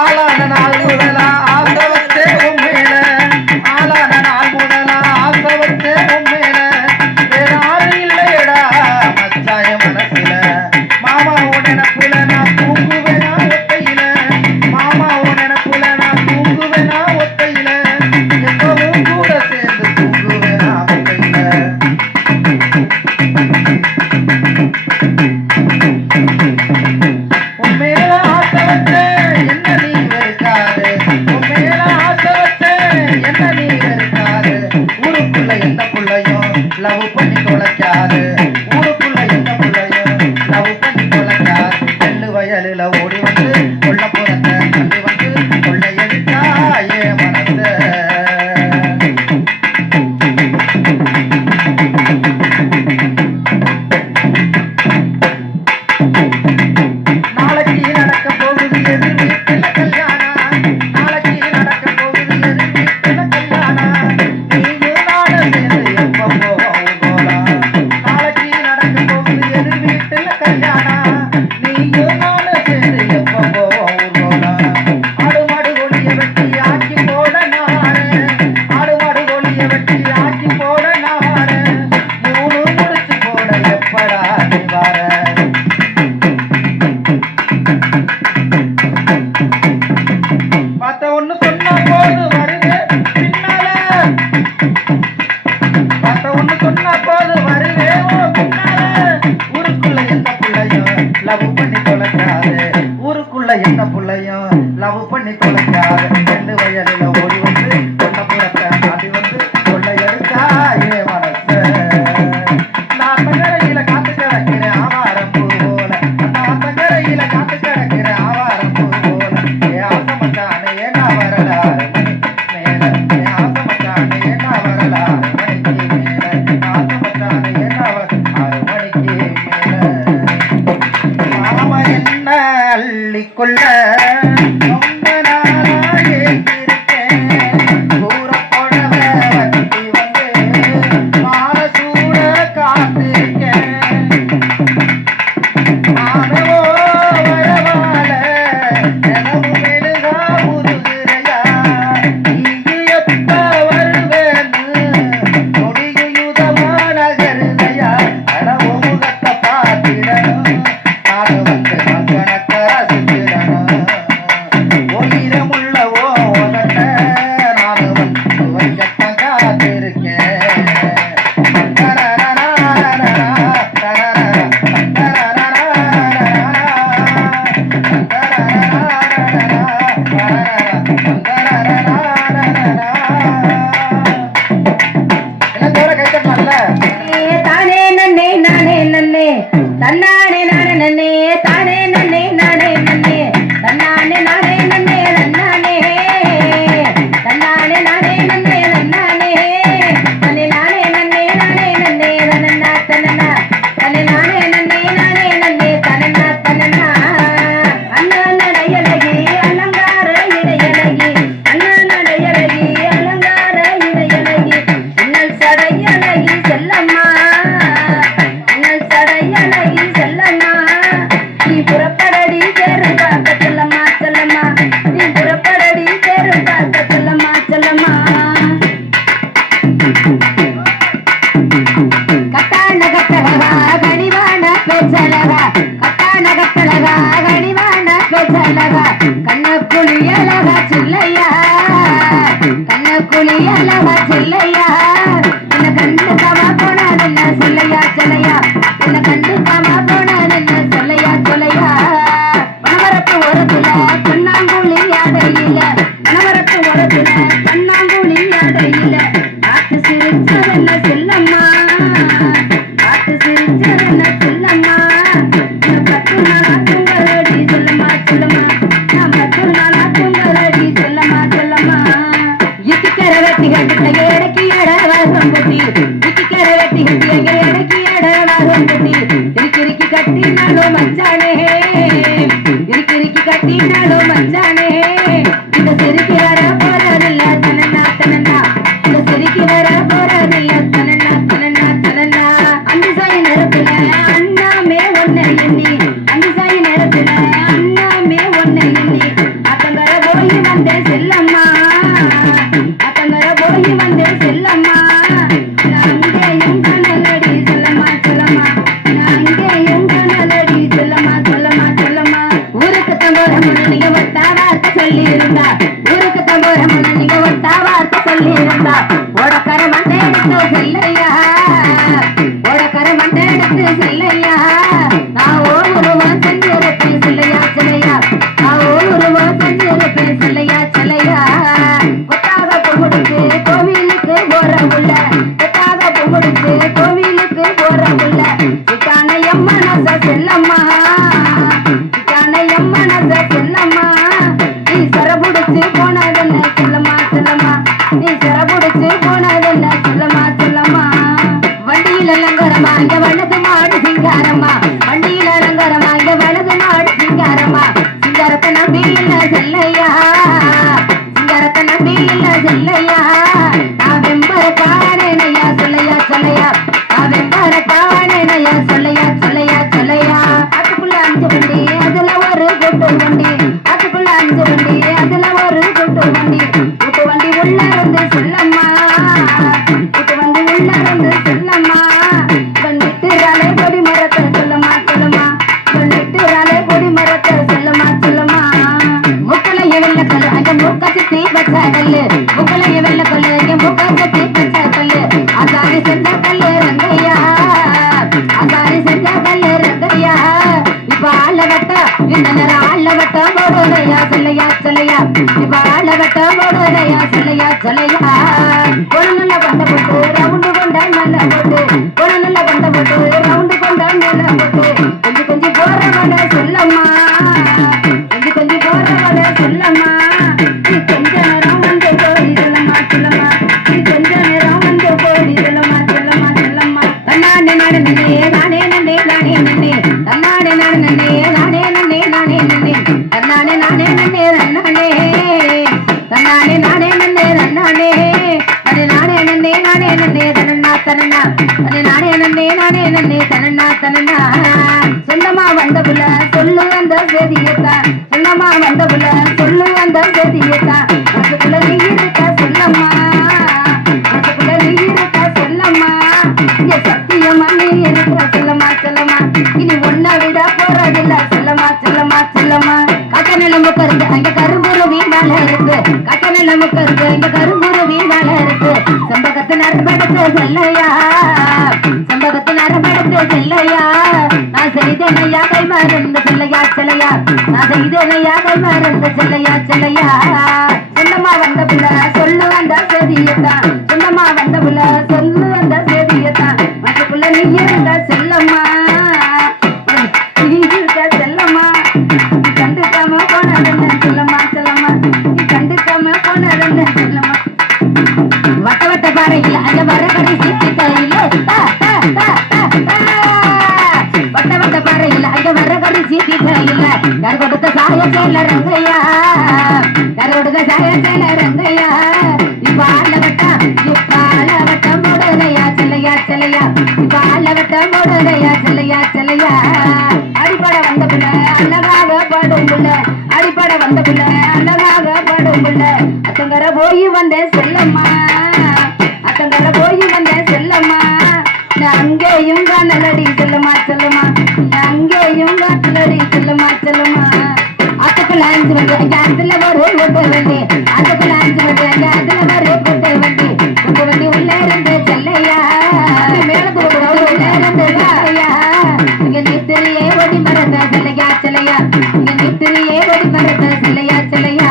ஆளான நாள் முதலா ஆசை வச்சே உண்மையில ஆளான நாள் முதலா ஆசை வச்சே உண்மையில வேற யாரும் இல்லையடா மச்சாய மனசுல மாமா உன் நினப்புல நான் தூங்குவேனா ஒத்தையில மாமா உன் நினப்புல நான் தூங்குவேனா ஒத்தையில எப்பவும் கூட சேர்ந்து தூங்குவேனா ஒத்தையில உண்மையில ஆசை வச்சேன் என்ன நீ வெறுக்காது உண்மையில ஆசை வச்சேன் என்ன நீ வெறுக்காது ஊருக்குள்ள எந்த புள்ளையும் லவ் பண்ணி தொலைக்காது ஊருக்குள்ள எந்த புள்ளையும் லவ் பண்ணி தொலைக்காது நெல்லு வயலில ஓடி வந்து கொல்லப்புறத்தை தள்ளி வந்து கொள்ளையடிச்சாயே மனச நாளைக்கு நடக்க போகுது எதிர் வீட்டுல கல்யாணம் நாளைக்கு நடக்க போகுது எதிர் வீட்டுல கல்யாணம் நீயும் நானும் சேர்ந்து எப்ப போவோம் போலாம் நாளைக்கு நடக்க போகுது எதிர் வீட்டுல கல்யாணம் நீயும் நானும் சேர்ந்து எப்ப போவோம் போலாம் ஆடு மாடு கோழிய வெட்டி ஆக்கி போட நானே ஆடு மாடு கோழிய வெட்டி ஆக்கி போட நானே 3 முடிச்சு போட எப்படா நீ வர பார்த்த ஒண்ணு சொன்னா போது வருது பின்னால பார்த்த ஒண்ணு சொன்னா போது வருவே பின்னால ஊருக்குள்ள எந்த புள்ளையும் லவ் பண்ணி தொலைக்காது ஊருக்குள்ள எந்த புள்ளையும் லவ் பண்ணி தொலைக்காது ரெண்டு வயலில ஓடி வந்து கொல்லப்புறத்தை தாண்டி வந்து கொள்ளையடிச்சாயே மனச நான் தங்கரையில காத்து கிடக்கிறேன் ஆவாரம்பூ போல அந்த ஆத்தங்கரையில காத்து கிடக்கிறேன் ஆவாரம்பூ போல ஏ ஆசமத்தானே ஏண்டா வரல 6 மணிக்கு மேல ஏ ஆசமத்தானே ஏண்டா வரல 6 மணிக்கு மேல ஆசமத்தானே ஏண்டா வரல 6 மணிக்கு மேல மாமா என்ன அள்ளிக்கொள்ள ரொம்ப நாளா ஏங்கிருக்கேன் கூறப்பொடவை வட்டி வந்து மாலை சூட காத்திருக்கேன் நானோ வரவால எனவும் மெழுகா உருகுறையா நீ எப்ப வருவேன்னு நொடியுதமா நகருதையா கடவு முகத்தை பார்த்திடணும் நாடு வந்து கணக்க ரசிச்சிடணும் உயிரமுள்ளவோ உதட்ட நாடு வந்து வைக்கத்தான் காத்திருக்கேன் தானே நன்னே நானே நன்னே தன்னானே நானே நன்னே தானே நன்னே நானே நன்னே தன்னானே நானே நன்னே நன்னானே தன்னானே நானே நன்னே நன்னானே தன்னை நானே நன்னே நானே நன்னே தனனா தனனா தன்னை நானே நன்னே நானே நன்னே தனனா தனனா அண்ணா நடையழகி அலங்கார இடையழகி அண்ணா நடையழகி அலங்கார இடையழகி இன்னல் சடையழகி செல்லம்மா இன்னல் சடையழகி செல்லம்மா நீ புறப்படடி சேரு பார்க்க செல்லம்மா செல்லம்மா நீ புறப்படடி சேரு பார்க்க செல்லம்மா செல்லம்மா கட்டான கட்டழகா கனிவான பேச்சழகா கட்டான கட்டழகா கனிவான பேச்சழகா கண்ணப்புலி அழகா சில்லையா கண்ணப்புலி அழகா சில்லையா என்ன கண்டு காமா போனான் என்ன சொல்லையா சொல்லையா என்ன கண்டு காமா போனான் என்ன சொல்லையா சொல்லையா வனவரப்பு ஓரத்துல கண்ணாங்குழி அடையில வனவரப்பு ஓரத்துல கண்ணாங்குழி அடையில வெட்டி கட்டி இறக்கி எட வாசம் குட்டி இக்கிக்கிற வெட்டி கட்டி எங்க இறக்கி எட வாசம் குட்டி இறுக்கி கட்டினாலும் மச்சானே இறுக்கி கட்டினாலும் மச்சானே இந்த சிரிக்கு வர போறதில்ல தனனா தனனா இந்த சிரிக்கு வர போறதில்ல தனனா தனனா தனனா அந்த சாய் நேரத்துல அண்ணாமே ஒன்ன எண்ணி அந்த சாய் நேரத்துல அண்ணாமே ஒன்ன எண்ணி அத்தங்கர போய் வந்த செல்லம்மா அத்தங்கர போய் வந்த செல்லம்மா அங்கேயும் கனலடி செல்லம்மா செல்லம்மா அங்கேயும் கனலடி செல்லம்மா செல்லம்மா செல்லம்மா ஊருக்கு தம்போரம்மன் நீங்க ஒத்தா வார்த்தை சொல்லி இருந்தா ஊருக்கு தம்போரம்மன் நீங்க ஒத்தா வார்த்தை சொல்லி இருந்தா ஓடக்கர மண்டை எடுத்து செல்லையா ஓடக்கர மண்டை எடுத்து செல்லையா நான் ஒருவன் செஞ்சிருப்பேன் செல்லையா செல்லையா நான் ஒருவன் செஞ்சிருப்பேன் செல்லையா செல்லையா கொத்தாக பொங்குடுக்கு கோவிலுக்கு போற உள்ள கொத்தாக பொங்குடுக்கு கோவிலுக்கு போற உள்ள சிக்கான எம்மனச செல்லம்மா சிக்கான எம்மனச செல்லம்மா நீ சரபுடிச்சு போனதென்ன செல்லம்மா செல்லம்மா நீ சரபுடிச்சு போனதென்ன செல்லம்மா செல்லம்மா வண்டியில அலங்காரமா இங்க வலது மாடு சிங்காரம்மா வண்டியில அலங்காரமா இங்க வலது மாடு சிங்காரம்மா சிங்காரத்தை நம்பி இல்ல செல்லையா சிங்காரத்தை நம்பி இல்ல செல்லையா நான் வெம்பர காணேனையா சொல்லையா சொல்லையா நான் வெம்பர காணேனையா சொல்லையா சொல்லையா சொல்லையா அதுக்குள்ள 5 வண்டி அதுல ஒரு கொட்டு வண்டி அதுக்குள்ள 5 வண்டி அதுல ஒரு கொட்டு வண்டி கொட்டு வண்டி உள்ள இருந்து செல்லம்மா கொட்டு வண்டி உள்ள இருந்து செல்லம்மா பண்ணிட்டுறாலே கொடி மரத்தை சொல்லம்மா சொல்லம்மா பண்ணிட்டுறாலே கொடி மரத்தை சொல்லம்மா சொல்லம்மா முக்கலைய வெள்ள கல்லு அங்க மூக்க சுத்தி வச்ச கல்லு முக்கலைய வெள்ள கல்லு அங்க மூக்க சுத்தி வச்ச கல்லு அசாரி செஞ்ச கல்லு ரங்கையா அசாரி செஞ்ச கல்லு ரங்கையா இப்ப ஆள வட்ட இந்த நேரம் ஆள வட்ட போடுதையா சொல்லையா சொல்லையா இப்ப ஆள வட்ட போடுதையா சொல்லையா சொல்லையா ஒரு நல்ல பண்ட போட்டு ரவுண்டு கொண்ட நல்ல போட்டு ஒரு நல்ல பண்ட போட்டு ரவுண்டு கொண்ட நல்ல போட்டு கொஞ்சம் கொஞ்சம் போறவட சொல்லம்மா கொஞ்சம் கொஞ்சம் போறவட சொல்லம்மா நீ கொஞ்ச நேரம் வந்து போய் சொல்லம்மா சொல்லம்மா நீ கொஞ்ச நேரம் வந்து போய் சொல்லம்மா சொல்லம்மா சொல்லம்மா தன்னானே நானே நானே நன்னே நானே நன்னே தன்னானே நானே நானே நன்னே நானே நன்னே தன்னானே நானே நன்னே நன்னானே தன்னானே நானே நன்னே நன்னானே அனே நானே நன்னே நானே நன்னே தனனா தனனா அனே நானே நன்னே நானே நன்னே தனனா தனனா சொந்தமா வந்த புள்ள சொல்லு அந்த செய்தியத்தான் சொந்தமா வந்த புள்ள சொல்லு அந்த செய்தியத்தான் அதுக்குள்ள நீ இருக்கா சொல்லம்மா அதுக்குள்ள நீ இருக்கா சொல்லம்மா இங்க சத்தியமா நீ இருக்கா சொல்லம்மா சொல்லம்மா இனி ஒன்ன விட போறதில்ல சொல்லம்மா சொல்லம்மா சொல்லம்மா கட்ட நிலமுக்கு இருக்கு அங்க கரும்புருவி மேல இருக்கு கட்ட நிலமுக்கு இருக்கு இங்க கரும்புருவி மேல இருக்கு செம்பகத்து நரம்பெடுத்து செல்லையா செம்பகத்து நரம்பெடுத்து செல்லையா நான் செய்தனையா கை மறந்து செல்லையா செல்லையா நான் செய்தனையா கை மறந்து செல்லையா செல்லையா சொந்தமா வந்த புள்ள சொல்லு அந்த செய்தியத்தான் சொந்தமா வந்த புள்ள சொல்லு அந்த செய்தியத்தான் மற்றக்குள்ள நீ இருந்த செல்லம்மா நீ இருந்த செல்லம்மா நீ கண்டுக்காம போனதென்ன செல்லம்மா செல்லம்மா நீ கண்டுக்காம போனதென்ன செல்லம்மா வட்ட வட்ட பாறையில் அந்த வர கடைசி கிட்டையில வட்ட வட்ட பாறையில் அங்க வர கடைசி கிட்டையில யார் கொடுத்த சாய சேல ரங்கையா யார் கொடுத்த சாய சேல ரங்கையா இப்ப ஆள வட்டம் போடுதையா செல்லையா செல்லையா இப்ப ஆள வட்டம் போடுதையா செல்லையா செல்லையா அடிப்பட வந்த புள்ள அழகாக பாடும் புள்ள அடிப்பட வந்த புள்ள அழகாக பாடும் புள்ள அத்தங்கர போய் வந்த செல்லம்மா அத்தங்கர போய் வந்த செல்லம்மா அங்கேயும் கனலடி செல்லம்மா செல்லம்மா அங்கேயும் கனலடி செல்லம்மா செல்லம்மா அதுக்குள்ள 5 வண்டி அங்க அதுல ஒரு கொட்டை வண்டி அதுக்குள்ள 5 வண்டி அங்க அதுல ஒரு கொட்டை வண்டி கொட்டை வண்டி உள்ள இருந்து செல்லையா மேல உள்ள இருந்து செல்லையா இங்க நித்திரியே ஒடி மரத்த செல்லையா செல்லையா இங்க நித்திரியே ஒடி மரத்த செல்லையா செல்லையா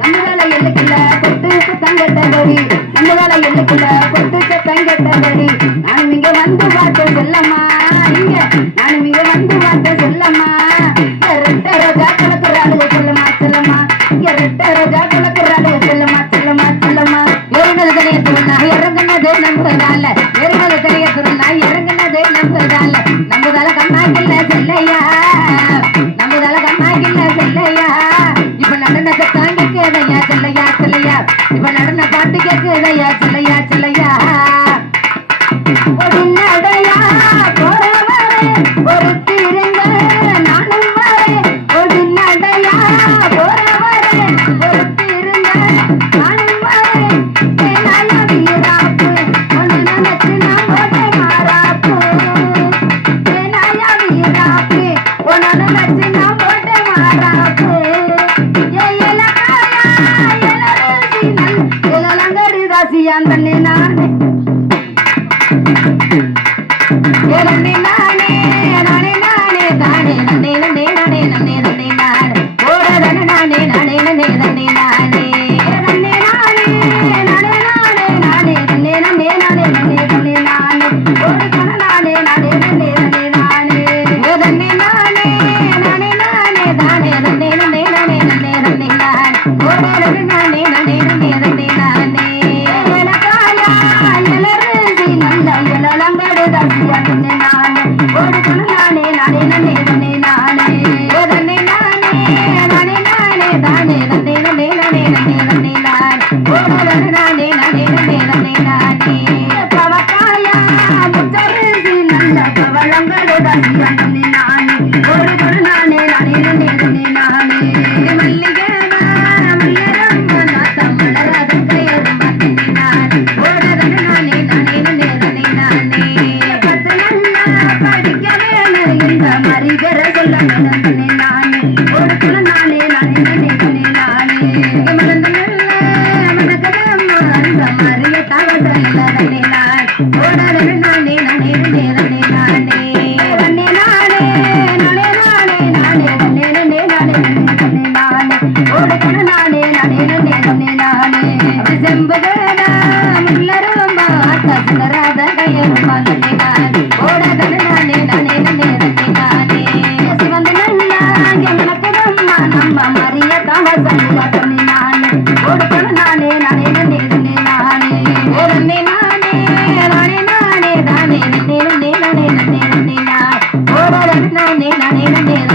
நம்மளால எல்லுக்குள்ள கொட்டு தங்கட்ட வழி நம்மளால எல்லுக்குள்ள கொட்டு தங்கட்ட வழி நானும் இங்க வந்து பார்த்து செல்லம்மா இங்க நானும் இங்க வந்து பார்த்து செல்லம்மா ரெட்ட ரோஜா கலக்குறாளு செல்லம்மா செல்லம்மா ரெட்ட ரோஜா கலக்குறாளு செல்லம்மா செல்லம்மா செல்லம்மா இருக்குதையா சிலையா சிலையா ஒரு நடையா போறவரே ஒரு திருங்க நானும் வரேன் ஒரு நடையா போறவரே ஒரு திருங்க நானும் வரேன் தேனாயா வீராப்பு ஒன்னு நினைச்சு நான் போட்டே மாறாப்பு தேனாயா வீராப்பு ஒன்னு நினைச்சு நான் போட்டே மாறாப்பு சியாந்தனே நானே ஏனே நானே நானே நானே தானே நனே நனே நனே நனே நனே நானே ஓடதன நானே நானே நனே நனே நானே நனே நானே நானே நானே நானே நனே நனே நானே நனே நனே நானே ஓடதன நானே நானே நனே நனே நானே ஓடனே நானே நானே நானே தானே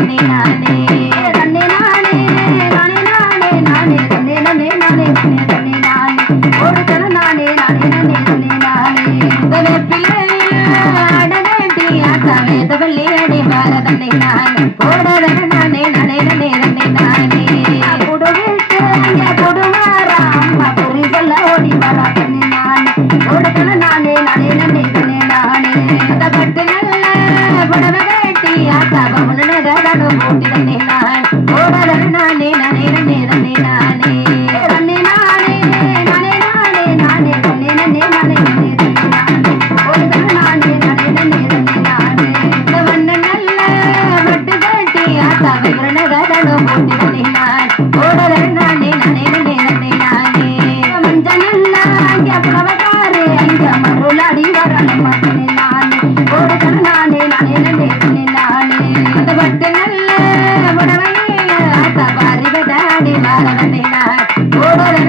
நனே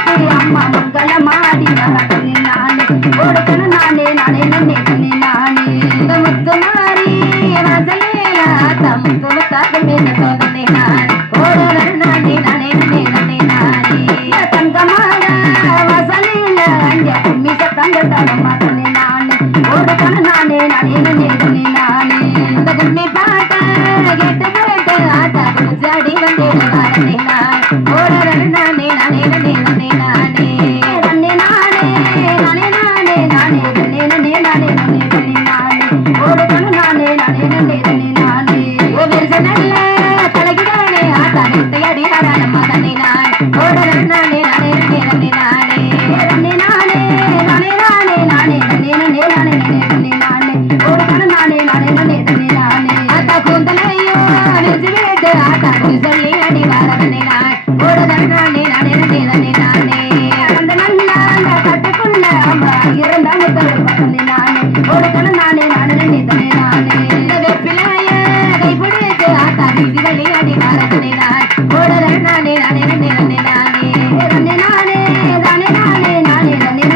நனே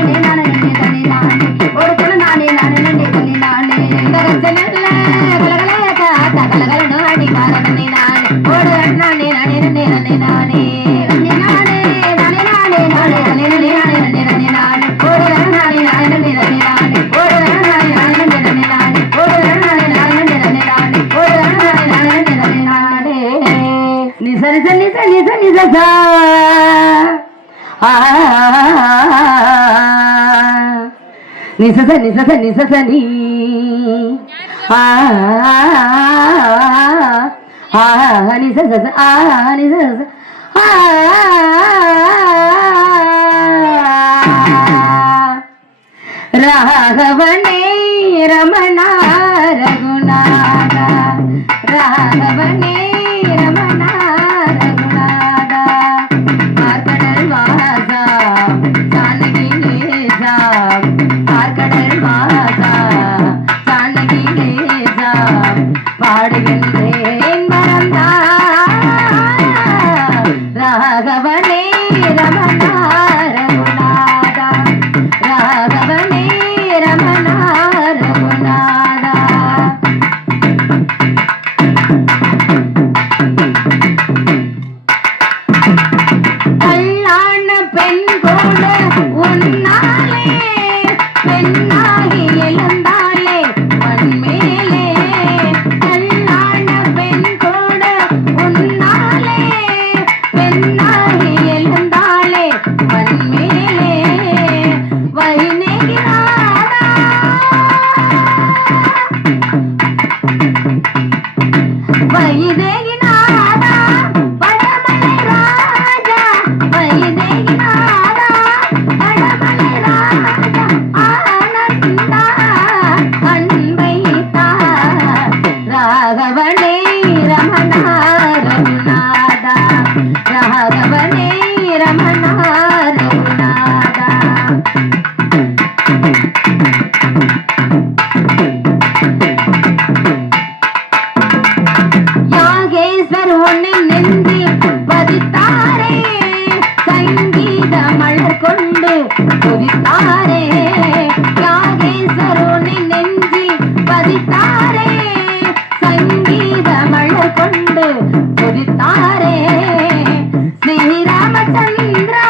நானே நனே நனே நானே ஓடதன நானே நானே நனே நனே நானே நானே ராகவனே ரமணா ரகுநாத ராகவனே ரமணா ரகுநாத பார்க்கடல் வாசா ஜானகி நேசா பார்க்கடல் வாசா ஜானகி நேசா பாடுகின்றேன் மறந்தா ராகவனே ரமணா ரகுநாத ராகவனே ரமணா ரகுநாத கல்லான பெண் கூட உன்னாலே பெண்ணாகி எழுந்தாலே மண்மேலே கல்லான பெண் கூட உன்னாலே பெண்ணாகி எழுந்தாலே மண்மேலே வைநேகிராதா வைதேகிநாதா படமலை ராஜா வைதேகிநாதா படமலை ராஜா ஆனந்தா அன்பை தா ராகவனே ரமணா ரகுநாதா ராகவனே ரமணா ரகுநாதா யாகேஸ்வர் உன்னை நெஞ்சில் பதித்தாரே சங்கீத மலர் கொண்டு துதித்தாரே யாகேஸ்வர் உன்னை நெஞ்சில் பதித்தாரே சங்கீத மலர் கொண்டு துதித்தாரே ஸ்ரீராமச்சந்திரா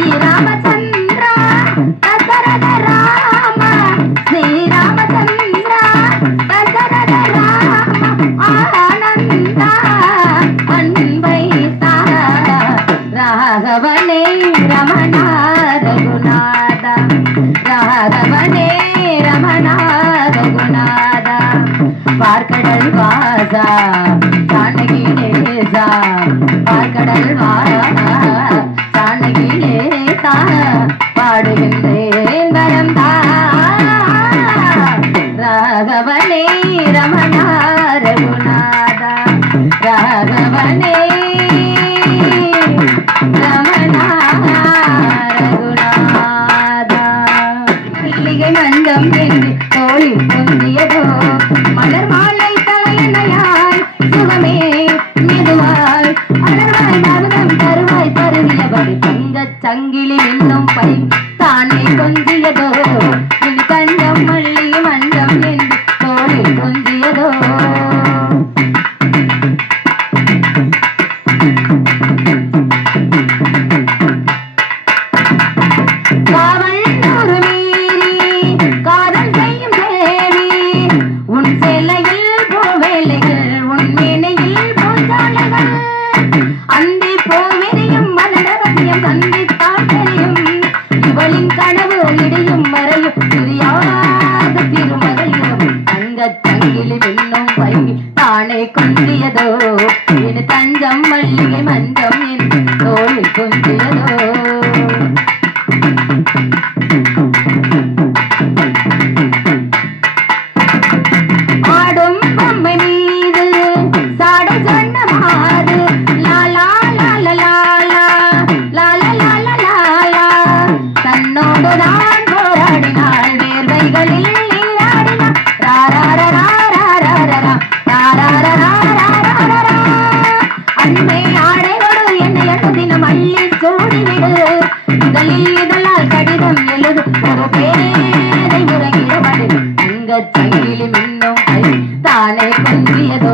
ஸ்ரீராமச்சந்திரா தசரத ராம ஸ்ரீராமச்சந்திரா தசரத ராம ஆனந்தா அன்பை தா ராகவனே ரமணா ரகுநாத ராகவனே ரமணா ரகுநாத பார்க்கடல் வாசா ஜானகி நேசா பார்க்கடல் வாசா ஜானகி நேசா பாடுகின்றேன் வரம் தா ராகவனே ரமணா ரகுநாத ராகவனே ரமணா ரகுநாத மல்லிகை மஞ்சம் என்று தோளில் பொந்தியதோ மலர் மாலை தலையணையாய் சுகமே மெதுவாய் அலர்வாய் மருதம் தருவாய் தருகியபடி தங்கச் சங்கிலி என்னும் பை தானே கொஞ்சியதோ இனி தஞ்சம் மல்லிகை மஞ்சம் என்று தோளில் பொந்தியதோ காவல் நூறு மீறி காதல் செய்யும் தேவி உன் சேலையில் பூவேலைகள் உன் மேனையில் பூஞ்சாலைகள் அந்தி பூவிரியும் மலரவசியம் சந்தித்தால் தெரியும் இவளின் கனவு இடியும் மறையும் தெரியாத திருமறையும் தங்கச் சங்கிலி மின்னும் பை தானே கொஞ்சியதோ இனி தஞ்சம் மல்லிகை மஞ்சம் என்று தோளில் கொஞ்சியதோ ஆடும் பொம்மை மீது சாடை சொன்ன மாது லாலா லாலா லாலா லாலா லாலா லாலா தன்னோடு நான் போராடினாள் வேர்வைகளில் நீராடினாள் ராராரராராராரா ராராரராராராரா அன்பை ஆடையோடு என்னை அண்ணு தினம் அள்ளி சூட தங்க சங்கிலி மின்னும் கை தானே கொஞ்சியதோ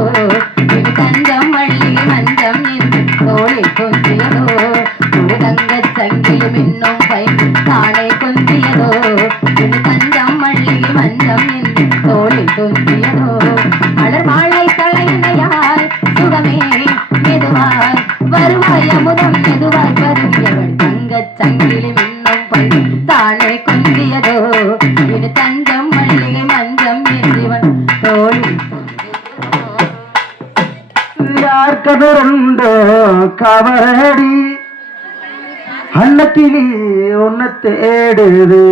இது தங்கம் மல்லிகை மஞ்சம் என்று தோளில் கொஞ்சியதோ தங்க சங்கிலி மின்னும் கை தானே கொஞ்சியதோ இது தங்கம் மல்லிகை மஞ்சம் என்று தோளில் கொஞ்சியதோ அடர் மாலை தலையினையால் சுகமே மெதுவாய் வருவாய் அமுதம் மெதுவாய் வருகியவள் தங்க சங்கிலி மின்னும் பை தானே கொஞ்சியதோ இது தங்கம் மல்லிகை மஞ்சம் என்றிவன் தோளில் யார்கதருண்டோ கவரடி அன்னக்கிளி உன்னை தேடுது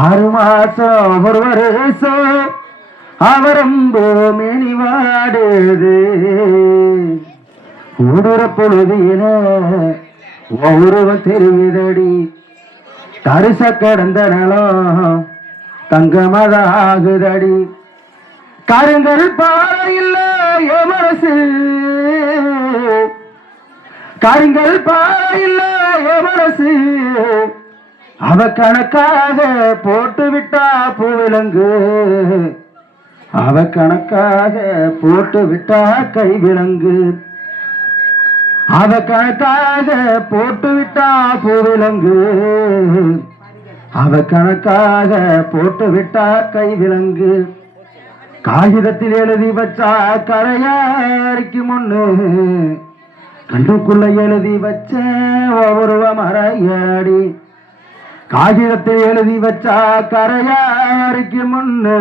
6 மாசம் ஒரு வருஷம் அவரம்போ மேனி வாடுது ஊடுற பொழுதின ஒருவன் தெரியுதடி தரிச கடந்த நலம் தங்கமதாகுதடி கருங்கல் பாறையில் மனசு கருங்கல் பாறையில் மனசு அவ கணக்காக போட்டு விட்டா பூவிலங்கு அவ கணக்காக போட்டு விட்டா கைவிலங்கு அவ கணக்காக போட்டு விட்டா பூவிலங்கு அவ கணக்காக போட்டு விட்டா கைவிலங்கு காகிதத்தில் எழுதி வச்சா கரையாரிக்கு முன்னு கண்டுக்குள்ள எழுதி வச்ச ஒருவ மறையாடி காகிதத்தில் எழுதி வச்சா கரையாரிக்கு முன்னு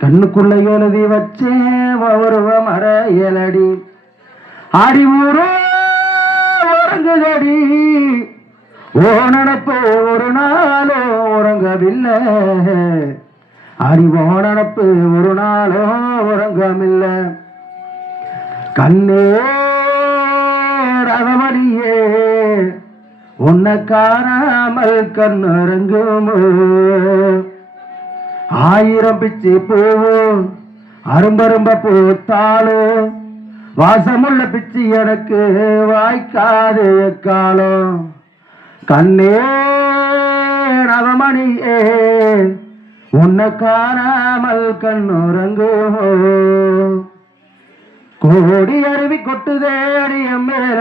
கண்ணுக்குள்ள எழுதி வச்சே ஒருவ மறையலடி ஆடி ஊரோ உறங்குதடி ஓ நினப்பு ஒரு நாளோ உறங்கவில்லை அறிவோ நினப்பு ஒரு நாளோ உறங்கமில்லை கண்ணே ரதமணியே உன்னை காணாமல் கண்ணுறங்குமோ 1000 பிச்சி பூவும் அரும்பரும்ப பூத்தாலும் வாசமுள்ள பிச்சி எனக்கு வாய்க்காது காலம் கண்ணே ரதமணியே உன்னை காணாமல் கண்ணுறங்குமோ கோடி அருவி கொட்டுதேடி மேல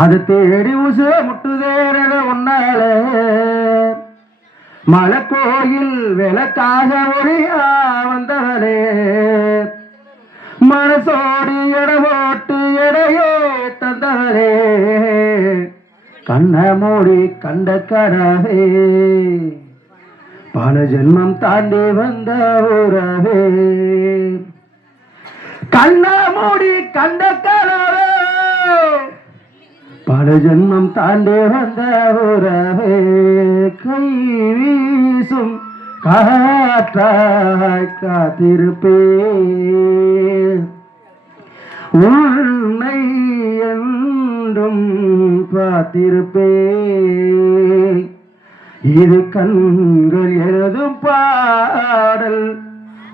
அது தேடி உசு முட்டுதேரத உன்னால மலை கோயில் விளக்காக ஒளியா வந்தவளே மனசோடி எடை போட்டு எடையே தந்தவளே கண்ண மூடி கண்ட கனவே பல ஜென்மம் தாண்டி வந்த உறவே கண்ண மூடி கண்ட கனவே பல ஜென்மம் தாண்டி வந்த உறவே கை வீசும் காற்றாய் காத்திருப்பே உன்னை என்றும் பார்த்திருப்பே இது கண்கள் எழுதும் பாடல்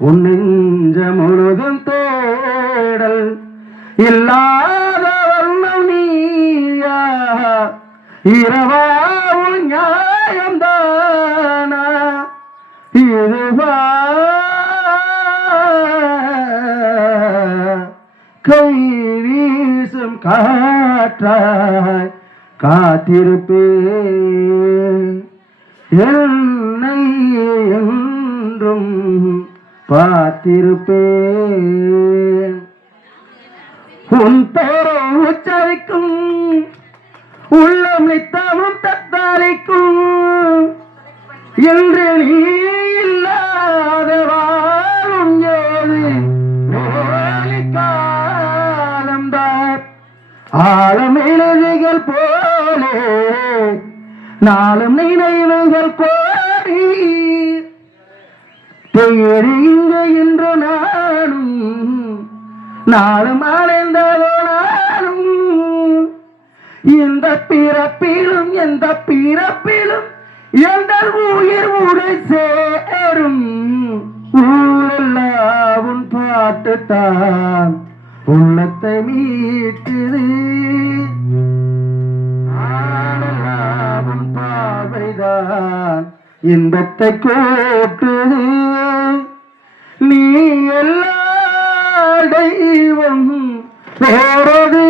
உன் நெஞ்ச முழுதும் தேடல் இல்லாத வண்ணம் நீயா இரவாவும் நியாயம்தானா இதுவா கை வீசும் காற்றாய் காத்திருப்பே என்னை என்றும் பார்த்திருப்பேன் உன் பேரை உச்சரிக்கும் உள்ளம் நித்தமும் தத்தாரிக்கும் என்று நீ இல்லாத வாழும் ஏது காலம்தான் ஆழமிழுதிகள் போலே நாளும் நினைவுகள் கோரி தேடி இங்கு இன்று நானும் நாளும் அடைந்ததோ நானும் இந்த பிறப்பிலும் எந்த பிறப்பிலும் எந்த உயிர் உடை சேரும் ஊரெல்லாம் உன் பாட்டுத்தான் உள்ளத்தை மீட்டுது ஆனெல்லாம் உன் பார்வைதான் இன்பத்தை கூட்டுது நீ எல்லா தெய்வம் போறது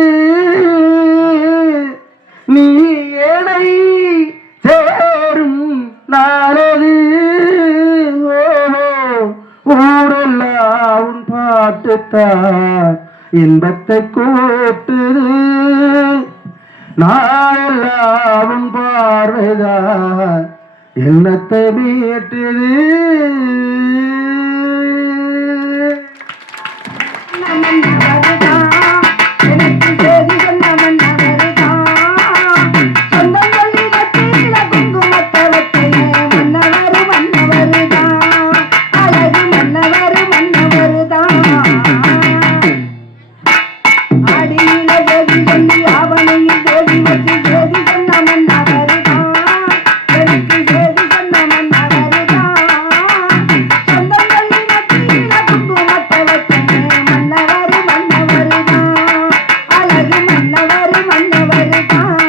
நீ எடை சேரும் நாளது ஊரெல்லாம் உன் பாட்டுத்தான் இன்பத்தை கூட்டுது நாளெல்லாம் உன் பார்வைதான் எண்ணத்தை மீட்டுது எனக்கு சேதி சொன்ன மன்னவருதான் சொந்தங்கள் இடத்தில் குங்குமத்தை வச்சே மன்னவர் மன்னவருதான் அழகு மன்னவர் மன்னவருதான் அடியில சேதி சொல்லி அவனையும் சேதி வச்சு சேதி சொன்ன மன்னவருதான் எனக்கு சேதி சொன்ன மன்னவருதான் சொந்தங்கள் இடத்தில் குங்குமத்தை வச்சே மன்னவர் மன்னவருதான் அழகு மன்னவர் மன்னவருதான்